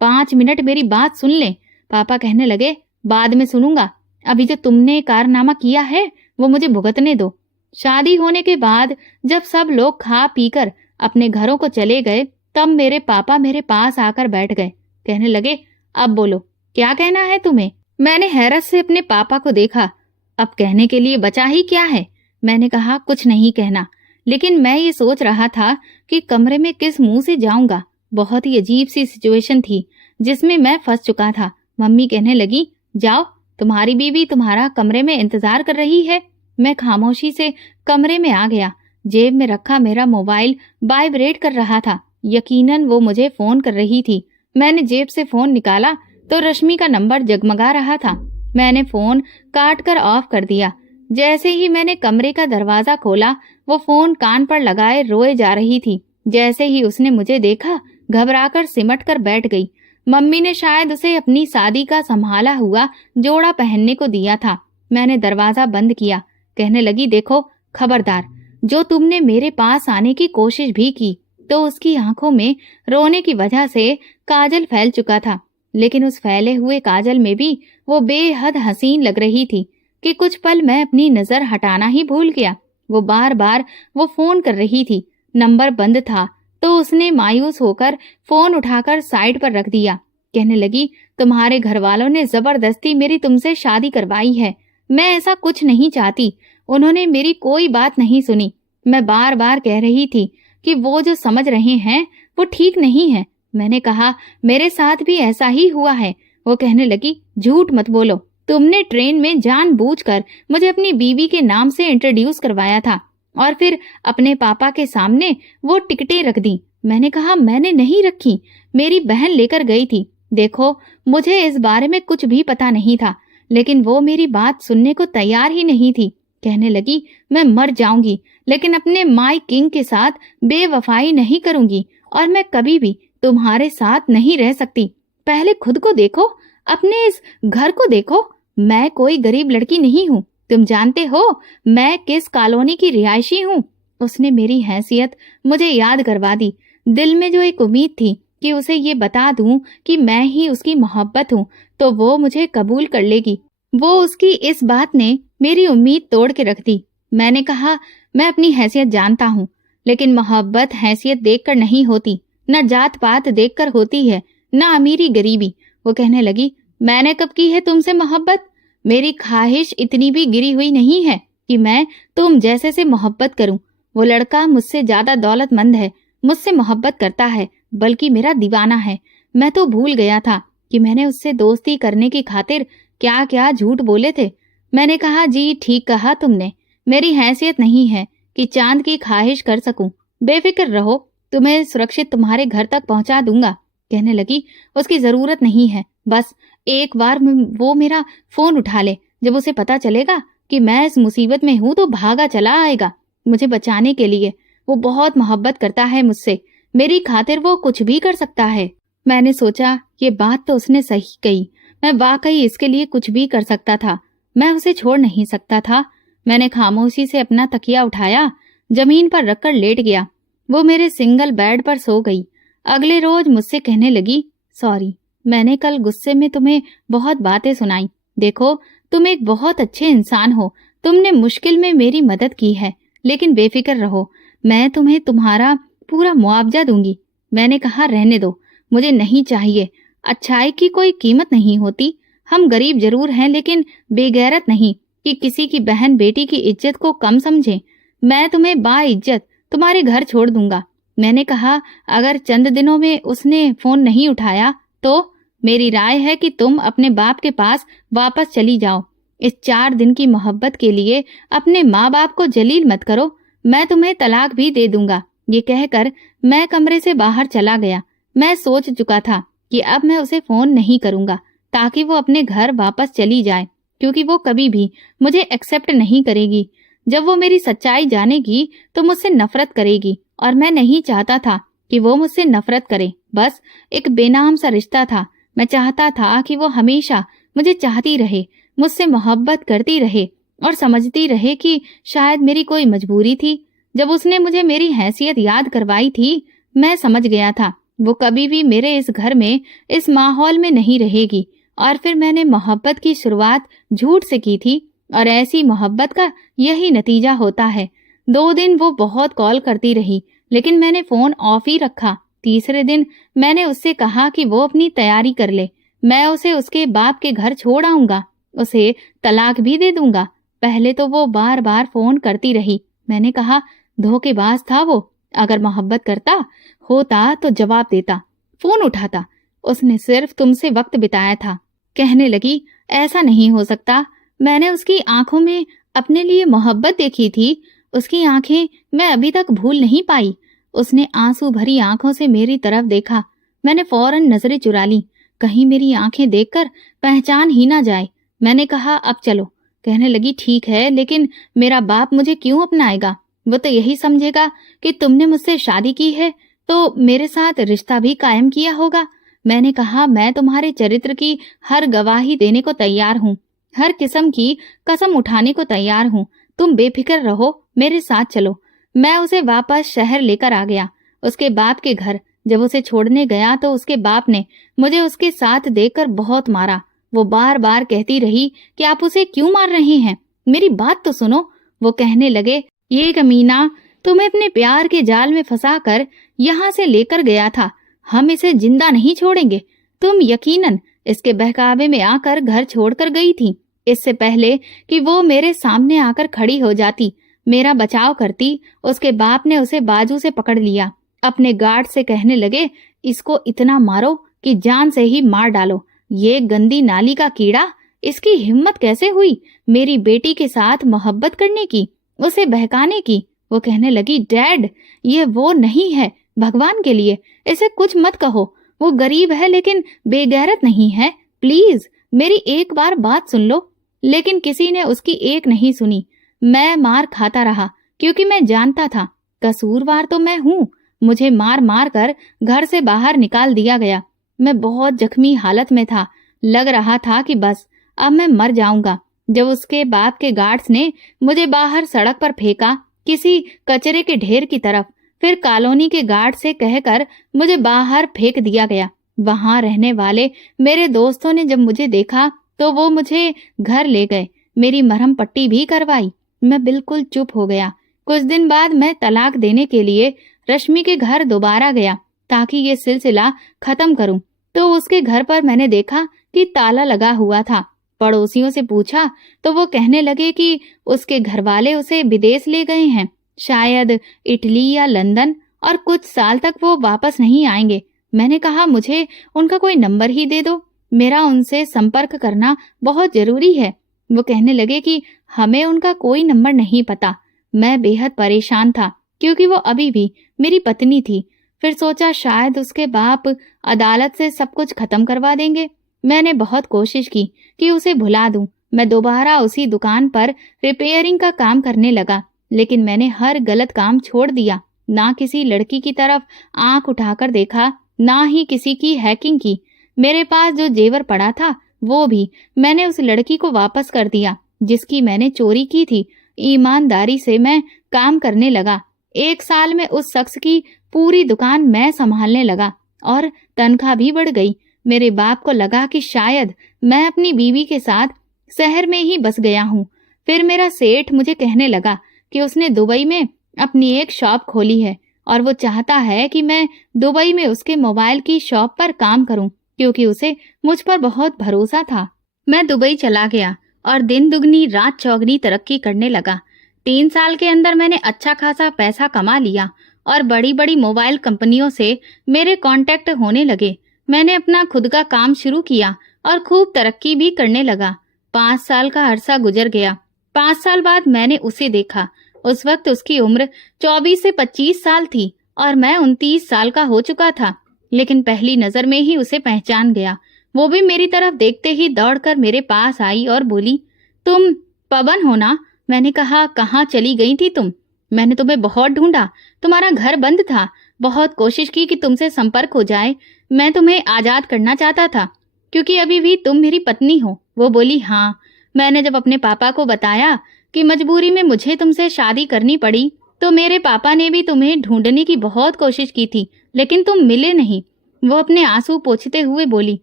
5 मिनट मेरी बात सुन ले। पापा कहने लगे, बाद में सुनूंगा, अभी जो तुमने कारनामा किया है वो मुझे भुगतने दो। शादी होने के बाद जब सब लोग खा पीकर अपने घरों को चले गए, तब मेरे पापा मेरे पास आकर बैठ गए। कहने लगे, अब बोलो क्या कहना है तुम्हें? मैंने हैरत से अपने पापा को देखा। अब कहने के लिए बचा ही क्या है? मैंने कहा, कुछ नहीं कहना, लेकिन मैं ये सोच रहा था कि कमरे में किस मुंह से जाऊंगा। बहुत ही अजीब सी सिचुएशन थी जिसमें मैं फंस चुका था। मम्मी कहने लगी, जाओ, तुम्हारी बीवी तुम्हारा कमरे में इंतजार कर रही है। मैं खामोशी से कमरे में आ गया। जेब में रखा मेरा मोबाइल वाइब्रेट कर रहा था। यकीनन वो मुझे फोन कर रही थी। मैंने जेब से फोन निकाला तो रश्मि का नंबर जगमगा रहा था। मैंने फोन काट कर ऑफ कर दिया। जैसे ही मैंने कमरे का दरवाजा खोला, वो फोन कान पर लगाए रोए जा रही थी। जैसे ही उसने मुझे देखा, घबराकर सिमट कर बैठ गई। मम्मी ने शायद उसे अपनी शादी का संभाला हुआ जोड़ा पहनने को दिया था। मैंने दरवाजा बंद किया। कहने लगी, देखो खबरदार, जो तुमने मेरे पास आने की कोशिश भी की तो उसकी आंखों में रोने की वजह से काजल फैल चुका था, लेकिन उस फैले हुए काजल में भी वो बेहद हसीन लग रही थी कि कुछ पल मैं अपनी नजर हटाना ही भूल गया। वो बार बार वो फोन कर रही थी। नंबर बंद था तो उसने मायूस होकर फोन उठाकर साइड पर रख दिया। कहने लगी, तुम्हारे घर वालों ने जबरदस्ती मेरी तुमसे शादी करवाई है। मैं ऐसा कुछ नहीं चाहती। उन्होंने मेरी कोई बात नहीं सुनी। मैं बार बार कह रही थी कि वो जो समझ रहे हैं वो ठीक नहीं है। मैंने कहा, मेरे साथ भी ऐसा ही हुआ है। वो कहने लगी, झूठ मत बोलो, तुमने ट्रेन में जानबूझकर मुझे अपनी बीवी के नाम से इंट्रोड्यूस करवाया था और फिर अपने पापा के सामने वो टिकटें रख दी। मैंने कहा, मैंने नहीं रखी, मेरी बहन लेकर गई थी। देखो, मुझे इस बारे में कुछ भी पता नहीं था, लेकिन वो मेरी बात सुनने को तैयार ही नहीं थी। कहने लगी, मैं मर जाऊंगी लेकिन अपने माई किंग के साथ बेवफाई नहीं करूंगी और मैं कभी भी तुम्हारे साथ नहीं रह सकती। पहले खुद को देखो, अपने इस घर को देखो। मैं कोई गरीब लड़की नहीं हूँ। तुम जानते हो मैं किस कॉलोनी की रिहायशी हूँ। उसने मेरी हैसियत मुझे याद करवा दी। दिल में जो एक उम्मीद थी कि उसे ये बता दूं कि मैं ही उसकी मोहब्बत हूँ तो वो मुझे कबूल कर लेगी। वो उसकी इस बात ने मेरी उम्मीद तोड़ के रख दी। मैंने कहा, मैं अपनी हैसियत जानता हूँ, लेकिन मोहब्बत हैसियत देखकर नहीं होती, न जात पात देखकर होती है, न अमीरी गरीबी। वो कहने लगी, मैंने कब की है तुमसे मोहब्बत? मेरी ख्वाहिश इतनी भी गिरी हुई नहीं है कि मैं तुम जैसे से मोहब्बत करूं। वो लड़का मुझसे ज्यादा दौलतमंद है, मुझसे मोहब्बत करता है, बल्कि मेरा दीवाना है। मैं तो भूल गया था कि मैंने उससे दोस्ती करने की खातिर क्या क्या झूठ बोले थे। मैंने कहा, जी ठीक कहा तुमने, मेरी हैसियत नहीं है कि चांद की ख्वाहिश कर सकूं। बेफिक्र रहो, तुम्हें सुरक्षित तुम्हारे घर तक पहुंचा दूंगा। कहने लगी, उसकी जरूरत नहीं है, बस एक बार वो मेरा फोन उठा ले। जब उसे पता चलेगा कि मैं इस मुसीबत में हूं तो भागा चला आएगा मुझे बचाने के लिए। वो बहुत मोहब्बत करता है मुझसे, मेरी खातिर वो कुछ भी कर सकता है। मैंने सोचा, ये बात तो उसने सही कही, मैं वाकई इसके लिए कुछ भी कर सकता था, मैं उसे छोड़ नहीं सकता था। मैंने खामोशी से अपना तकिया उठाया, जमीन पर रखकर लेट गया। वो मेरे सिंगल बेड पर सो गई। अगले रोज मुझसे कहने लगी, सॉरी, मैंने कल गुस्से में तुम्हें बहुत बातें सुनाई। देखो, तुम एक बहुत अच्छे इंसान हो, तुमने मुश्किल में मेरी मदद की है, लेकिन बेफिक्र रहो, मैं तुम्हें तुम्हारा पूरा मुआवजा दूंगी। मैंने कहा, रहने दो, मुझे नहीं चाहिए। अच्छाई की कोई कीमत नहीं होती। हम गरीब जरूर हैं, लेकिन बेगैरत नहीं कि किसी की बहन बेटी की इज्जत को कम समझें। मैं तुम्हें बाइज्जत तुम्हारे घर छोड़ दूंगा। मैंने कहा, अगर चंद दिनों में उसने फोन नहीं उठाया तो मेरी राय है कि तुम अपने बाप के पास वापस चली जाओ। इस 4 दिन की मोहब्बत के लिए अपने माँ बाप को जलील मत करो, मैं तुम्हें तलाक भी दे दूंगा। ये कहकर मैं कमरे से बाहर चला गया। मैं सोच चुका था कि अब मैं उसे फोन नहीं करूंगा ताकि वो अपने घर वापस चली जाए, क्योंकि वो कभी भी मुझे एक्सेप्ट नहीं करेगी। जब वो मेरी सच्चाई जानेगी तो मुझसे नफरत करेगी, और मैं नहीं चाहता था कि वो मुझसे नफरत करे। बस एक बेनाम सा रिश्ता था। मैं चाहता था कि वो हमेशा मुझे चाहती रहे, मुझसे मोहब्बत करती रहे और समझती रहे कि शायद मेरी कोई मजबूरी थी। जब उसने मुझे मेरी हैसियत याद करवाई थी, मैं समझ गया था वो कभी भी मेरे इस घर में, इस माहौल में नहीं रहेगी। और फिर मैंने मोहब्बत की शुरुआत झूठ से की थी, और ऐसी मोहब्बत का यही नतीजा होता है। 2 दिन वो बहुत कॉल करती रही, लेकिन मैंने फोन ऑफ ही रखा। तीसरे दिन मैंने उससे कहा कि वो अपनी तैयारी कर ले, मैं उसे उसके बाप के घर छोड़ आऊंगा, उसे तलाक भी दे दूंगा। पहले तो वो बार बार फोन करती रही। मैंने कहा, धोखेबाज था वो, अगर मोहब्बत करता होता तो जवाब देता, फोन उठाता। उसने सिर्फ तुमसे वक्त बिताया था। कहने लगी, ऐसा नहीं हो सकता, मैंने उसकी आंखों में अपने लिए मोहब्बत देखी थी। उसकी आंखें मैं अभी तक भूल नहीं पाई। उसने आंसू भरी आंखों से मेरी तरफ देखा। मैंने फौरन नजरें चुरा ली, कहीं मेरी आंखें देखकर पहचान ही ना जाए। मैंने कहा, अब चलो। कहने लगी, ठीक है, लेकिन मेरा बाप मुझे क्यों अपनाएगा? वो तो यही समझेगा कि तुमने मुझसे शादी की है तो मेरे साथ रिश्ता भी कायम किया होगा। मैंने कहा, मैं तुम्हारे चरित्र की हर गवाही देने को तैयार हूँ, हर किस्म की कसम उठाने को तैयार हूँ। तुम बेफिक्र रहो, मेरे साथ चलो। मैं उसे वापस शहर लेकर आ गया, उसके बाप के घर। जब उसे छोड़ने गया तो उसके बाप ने मुझे उसके साथ देखकर बहुत मारा। वो बार बार कहती रही कि आप उसे क्यों मार रहे हैं, मेरी बात तो सुनो। वो कहने लगे, ये कमीना तुम्हें अपने प्यार के जाल में फंसाकर यहाँ से लेकर गया था, हम इसे जिंदा नहीं छोड़ेंगे। तुम यकीनन इसके बहकावे में आकर घर छोड़कर गई थी। इससे पहले कि वो मेरे सामने आकर खड़ी हो जाती, मेरा बचाव करती, उसके बाप ने उसे बाजू से पकड़ लिया। अपने गार्ड से कहने लगे, इसको इतना मारो कि जान से ही मार डालो। ये गंदी नाली का कीड़ा, इसकी हिम्मत कैसे हुई मेरी बेटी के साथ मोहब्बत करने की, उसे बहकाने की। वो कहने लगी, डैड, ये वो नहीं है, भगवान के लिए इसे कुछ मत कहो। वो गरीब है लेकिन बेगैरत नहीं है। प्लीज मेरी एक बार बात सुन लो। लेकिन किसी ने उसकी एक नहीं सुनी। मैं मार खाता रहा, क्योंकि मैं जानता था कसूरवार तो मैं हूँ। मुझे मार मार कर घर से बाहर निकाल दिया गया। मैं बहुत जख्मी हालत में था, लग रहा था कि बस अब मैं मर जाऊंगा। जब उसके बाप के गार्ड्स ने मुझे बाहर सड़क पर फेंका, किसी कचरे के ढेर की तरफ, फिर कॉलोनी के गार्ड से कहकर मुझे बाहर फेंक दिया गया। वहां रहने वाले मेरे दोस्तों ने जब मुझे देखा तो वो मुझे घर ले गए, मेरी मरहम पट्टी भी करवाई। मैं बिल्कुल चुप हो गया। कुछ दिन बाद मैं तलाक देने के लिए रश्मि के घर दोबारा गया ताकि ये सिलसिला खत्म करूं। तो उसके घर पर मैंने देखा कि ताला लगा हुआ था। पड़ोसियों से पूछा तो वो कहने लगे कि उसके घरवाले उसे विदेश ले गए हैं, शायद इटली या लंदन, और कुछ साल तक वो वापस नहीं आएंगे। मैंने कहा मुझे उनका कोई नंबर ही दे दो, मेरा उनसे संपर्क करना बहुत जरूरी है। वो कहने लगे कि हमें उनका कोई नंबर नहीं पता। मैं बेहद परेशान था क्योंकि वो अभी भी मेरी पत्नी थी। फिर सोचा शायद उसके बाप अदालत से सब कुछ खत्म करवा देंगे। मैंने बहुत कोशिश की कि उसे भुला दूं। मैं दोबारा उसी दुकान पर रिपेयरिंग का काम करने लगा, लेकिन मैंने हर गलत काम छोड़ दिया। ना किसी लड़की की तरफ आंख उठाकर देखा, ना ही किसी की हैकिंग की। मेरे पास जो जेवर पड़ा था वो भी मैंने उस लड़की को वापस कर दिया जिसकी मैंने चोरी की थी। ईमानदारी से मैं काम करने लगा। 1 साल में उस शख्स की पूरी दुकान मैं संभालने लगा और तनख्वाह भी बढ़ गई। मेरे बाप को लगा कि शायद मैं अपनी बीवी के साथ शहर में ही बस गया हूँ। फिर मेरा सेठ मुझे कहने लगा कि उसने दुबई में अपनी एक शॉप खोली है और वो चाहता है कि मैं दुबई में उसके मोबाइल की शॉप पर काम करूं, क्योंकि उसे मुझ पर बहुत भरोसा था। मैं दुबई चला गया और दिन दुगनी रात चौगनी तरक्की करने लगा। 3 साल के अंदर मैंने अच्छा खासा पैसा कमा लिया और बड़ी बड़ी मोबाइल कंपनियों से मेरे कांटेक्ट होने लगे। मैंने अपना खुद का काम शुरू किया और खूब तरक्की भी करने लगा। 5 साल का अरसा गुजर गया। 5 साल बाद मैंने उसे देखा। उस वक्त उसकी उम्र 24 से 25 साल थी और मैं 29 साल का हो चुका था। लेकिन पहली नजर में ही उसे पहचान गया। वो भी मेरी तरफ देखते ही दौड़कर मेरे पास आई और बोली, तुम पवन हो ना? मैंने कहा, कहाँ चली गई थी तुम? मैंने तुम्हें बहुत ढूंढा, तुम्हारा घर बंद था। बहुत कोशिश की कि तुमसे संपर्क हो जाए। मैं तुम्हें आजाद करना चाहता था क्योंकि अभी भी तुम मेरी पत्नी हो। वो बोली, हाँ। मैंने जब अपने पापा को बताया कि मजबूरी में मुझे तुमसे शादी करनी पड़ी तो मेरे पापा ने भी तुम्हें ढूंढने की बहुत कोशिश की थी, लेकिन तुम मिले नहीं। वो अपने आंसू पोंछते हुए बोली।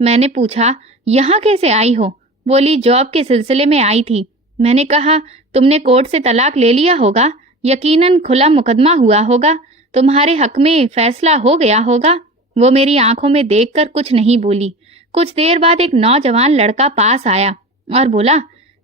मैंने पूछा, यहाँ कैसे आई हो? बोली, जॉब के सिलसिले में आई थी। मैंने कहा, तुमने कोर्ट से तलाक ले लिया होगा, यकीनन खुला मुकदमा हुआ होगा, तुम्हारे हक में फैसला हो गया होगा। वो मेरी आंखों में देखकर कुछ नहीं बोली। कुछ देर बाद एक नौजवान लड़का पास आया और बोला,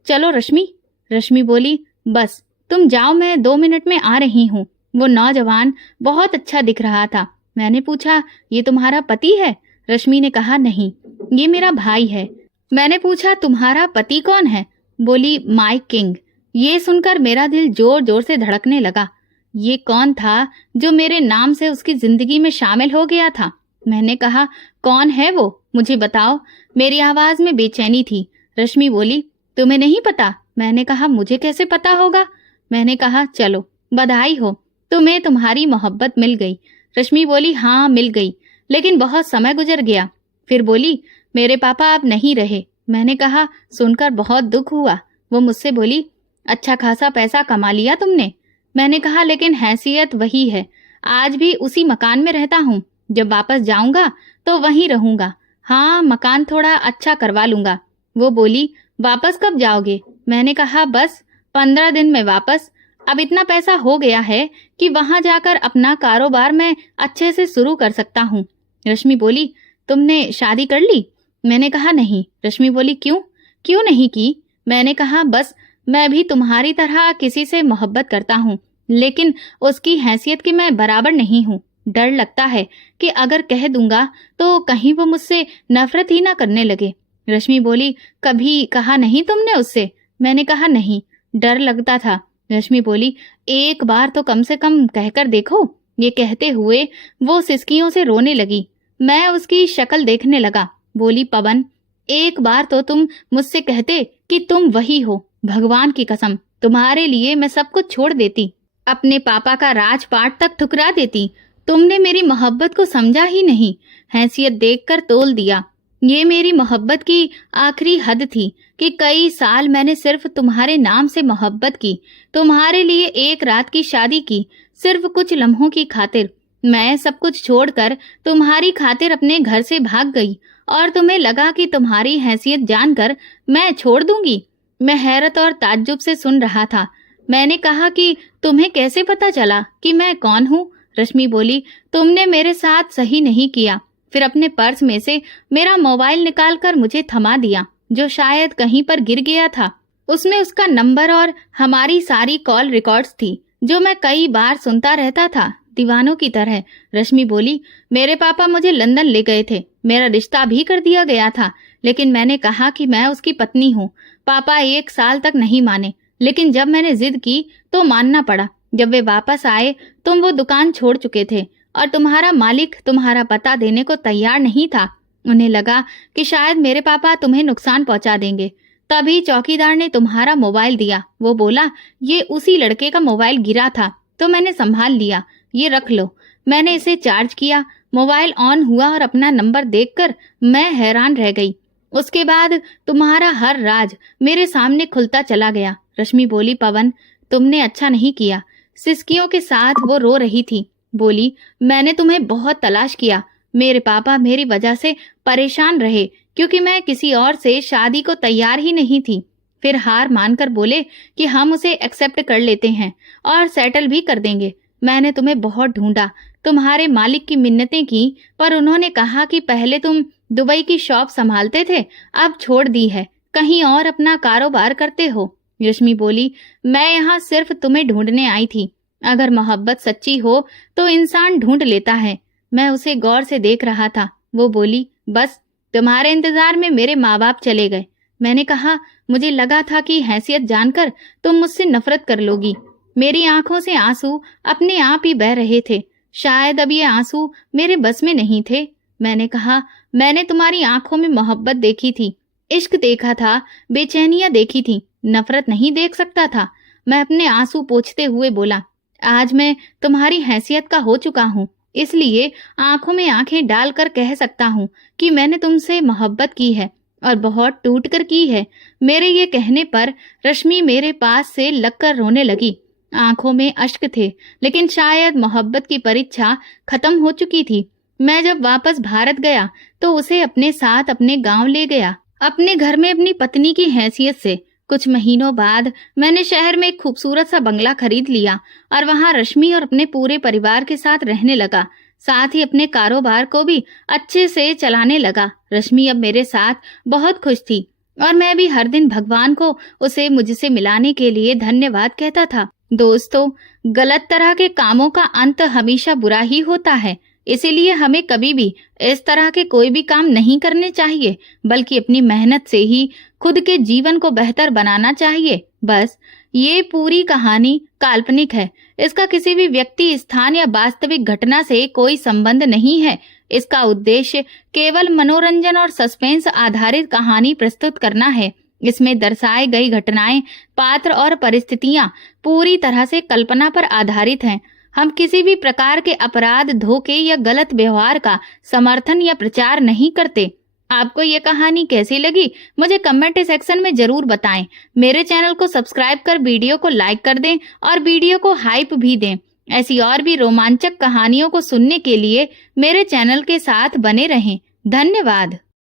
चलो रश्मि। रश्मि बोली, बस तुम जाओ, मैं 2 मिनट में आ रही हूँ। वो नौजवान बहुत अच्छा दिख रहा था। मैंने पूछा, ये तुम्हारा पति है? रश्मि ने कहा, नहीं, ये मेरा भाई है। मैंने पूछा, तुम्हारा पति कौन है? बोली, माइक किंग। ये सुनकर मेरा दिल जोर जोर से धड़कने लगा। ये कौन था जो मेरे नाम से उसकी जिंदगी में शामिल हो गया था? मैंने कहा, कौन है वो, मुझे बताओ। मेरी आवाज में बेचैनी थी। रश्मि बोली, तुम्हें नहीं पता? मैंने कहा, मुझे कैसे पता होगा? मैंने कहा, चलो, बधाई हो, तुम्हें तुम्हारी मोहब्बत मिल गई। रश्मि बोली, हाँ मिल गई, लेकिन बहुत समय गुजर गया। फिर बोली, मेरे पापा अब नहीं रहे। मैंने कहा, सुनकर बहुत दुख हुआ। वो मुझसे बोली, अच्छा खासा पैसा कमा लिया तुमने? मैंने कहा, लेकिन हैसियत वही है, आज भी उसी मकान में रहता हूँ। जब वापस जाऊंगा तो वहीं रहूंगा। हाँ, मकान थोड़ा अच्छा करवा लूंगा। वो बोली, वापस कब जाओगे? मैंने कहा, बस 15 दिन में वापस। अब इतना पैसा हो गया है कि वहां जाकर अपना कारोबार मैं अच्छे से शुरू कर सकता हूँ। रश्मि बोली, तुमने शादी कर ली? मैंने कहा, नहीं। रश्मि बोली, क्यों नहीं की? मैंने कहा, बस मैं भी तुम्हारी तरह किसी से मोहब्बत करता हूँ, लेकिन उसकी हैसियत की मैं बराबर नहीं हूँ। डर लगता है कि अगर कह दूंगा तो कहीं वो मुझसे नफरत ही ना करने लगे। रश्मि बोली, कभी कहा नहीं तुमने उससे? मैंने कहा, नहीं, डर लगता था। रश्मि बोली, एक बार तो कम से कम कहकर देखो। ये कहते हुए वो सिसकियों से रोने लगी। मैं उसकी शक्ल देखने लगा। बोली, पवन, एक बार तो तुम मुझसे कहते कि तुम वही हो। भगवान की कसम, तुम्हारे लिए मैं सब कुछ छोड़ देती, अपने पापा का राजपाट तक ठुकरा देती। तुमने मेरी मोहब्बत को समझा ही नहीं, हैसियत देखकर तोल दिया। ये मेरी मोहब्बत की आखिरी हद थी कि कई साल मैंने सिर्फ तुम्हारे नाम से मोहब्बत की, तुम्हारे लिए एक रात की शादी की, सिर्फ कुछ लम्हों की खातिर। मैं सब कुछ छोड़कर तुम्हारी खातिर अपने घर से भाग गई और तुम्हें लगा कि तुम्हारी हैसियत जानकर मैं छोड़ दूंगी। मैं हैरत और ताज्जुब से सुन रहा था। मैंने कहा कि तुम्हें कैसे पता चला कि मैं कौन हूँ? रश्मि बोली, तुमने मेरे साथ सही नहीं किया। फिर अपने पर्स में से मेरा मोबाइल निकालकर मुझे थमा दिया, जो शायद कहीं पर गिर गया था। उसमें उसका नंबर और हमारी सारी कॉल रिकॉर्ड्स थी, जो मैं कई बार सुनता रहता था, दीवानों की तरह। रश्मि बोली, मेरे पापा मुझे लंदन ले गए थे, मेरा रिश्ता भी कर दिया गया था, लेकिन मैंने कहा कि मैं उसकी पत्नी हूँ। पापा 1 साल तक नहीं माने, लेकिन जब मैंने जिद की तो मानना पड़ा। जब वे वापस आए तुम वो दुकान छोड़ चुके थे और तुम्हारा मालिक तुम्हारा पता देने को तैयार नहीं था। उन्हें लगा कि शायद मेरे पापा तुम्हें नुकसान पहुंचा देंगे। तभी चौकीदार ने तुम्हारा मोबाइल दिया। वो बोला ये उसी लड़के का मोबाइल गिरा था, तो मैंने संभाल लिया, ये रख लो। मैंने इसे चार्ज किया, मोबाइल ऑन हुआ और अपना नंबर देखकर मैं हैरान रह गई। उसके बाद तुम्हारा हर राज मेरे सामने खुलता चला गया। रश्मि बोली, पवन तुमने अच्छा नहीं किया। सिसकियों के साथ वो रो रही थी। बोली, मैंने तुम्हें बहुत तलाश किया। मेरे पापा मेरी वजह से परेशान रहे क्योंकि मैं किसी और से शादी को तैयार ही नहीं थी। फिर हार मानकर बोले कि हम उसे एक्सेप्ट कर लेते हैं और सेटल भी कर देंगे। मैंने तुम्हें बहुत ढूंढा, तुम्हारे मालिक की मिन्नतें की, पर उन्होंने कहा कि पहले तुम दुबई की शॉप संभालते थे, अब छोड़ दी है, कहीं और अपना कारोबार करते हो। रश्मि बोली, मैं यहाँ सिर्फ तुम्हें ढूंढने आई थी। अगर मोहब्बत सच्ची हो तो इंसान ढूंढ लेता है। मैं उसे गौर से देख रहा था। वो बोली, बस तुम्हारे इंतजार में मेरे माँ बाप चले गए। मैंने कहा, मुझे लगा था कि हैसियत जानकर तुम मुझसे नफरत कर लोगी। मेरी आंखों से आंसू अपने आप ही बह रहे थे। शायद अब ये आंसू मेरे बस में नहीं थे। मैंने कहा, मैंने तुम्हारी आंखों में मोहब्बत देखी थी, इश्क देखा था, बेचैनियां देखी थी, नफरत नहीं देख सकता था। मैं अपने आंसू पोंछते हुए बोला, आज मैं तुम्हारी हैसियत का हो चुका हूँ, इसलिए आंखों में आंखें डालकर कह सकता हूँ कि मैंने तुमसे मोहब्बत की है और बहुत टूट कर की है। मेरे ये कहने पर रश्मि मेरे पास से लगकर रोने लगी। आंखों में अश्क थे, लेकिन शायद मोहब्बत की परीक्षा खत्म हो चुकी थी। मैं जब वापस भारत गया तो उसे अपने साथ अपने गांव ले गया, अपने घर में अपनी पत्नी की हैसियत से। कुछ महीनों बाद मैंने शहर में एक खूबसूरत सा बंगला खरीद लिया और वहां रश्मि और अपने पूरे परिवार के साथ रहने लगा। साथ ही अपने कारोबार को भी अच्छे से चलाने लगा। रश्मि अब मेरे साथ बहुत खुश थी और मैं भी हर दिन भगवान को उसे मुझसे मिलाने के लिए धन्यवाद कहता था। दोस्तों, गलत तरह के कामों का अंत हमेशा बुरा ही होता है, इसीलिए हमें कभी भी इस तरह के कोई भी काम नहीं करने चाहिए, बल्कि अपनी मेहनत से ही खुद के जीवन को बेहतर बनाना चाहिए। बस ये पूरी कहानी काल्पनिक है, इसका किसी भी व्यक्ति, स्थान या वास्तविक घटना से कोई संबंध नहीं है। इसका उद्देश्य केवल मनोरंजन और सस्पेंस आधारित कहानी प्रस्तुत करना है। इसमें दर्शाई गई घटनाएं, पात्र और परिस्थितियां पूरी तरह से कल्पना पर आधारित हैं। हम किसी भी प्रकार के अपराध, धोखे या गलत व्यवहार का समर्थन या प्रचार नहीं करते। आपको ये कहानी कैसी लगी मुझे कमेंट सेक्शन में जरूर बताएं। मेरे चैनल को सब्सक्राइब कर वीडियो को लाइक कर दें और वीडियो को हाइप भी दें। ऐसी और भी रोमांचक कहानियों को सुनने के लिए मेरे चैनल के साथ बने रहें। धन्यवाद।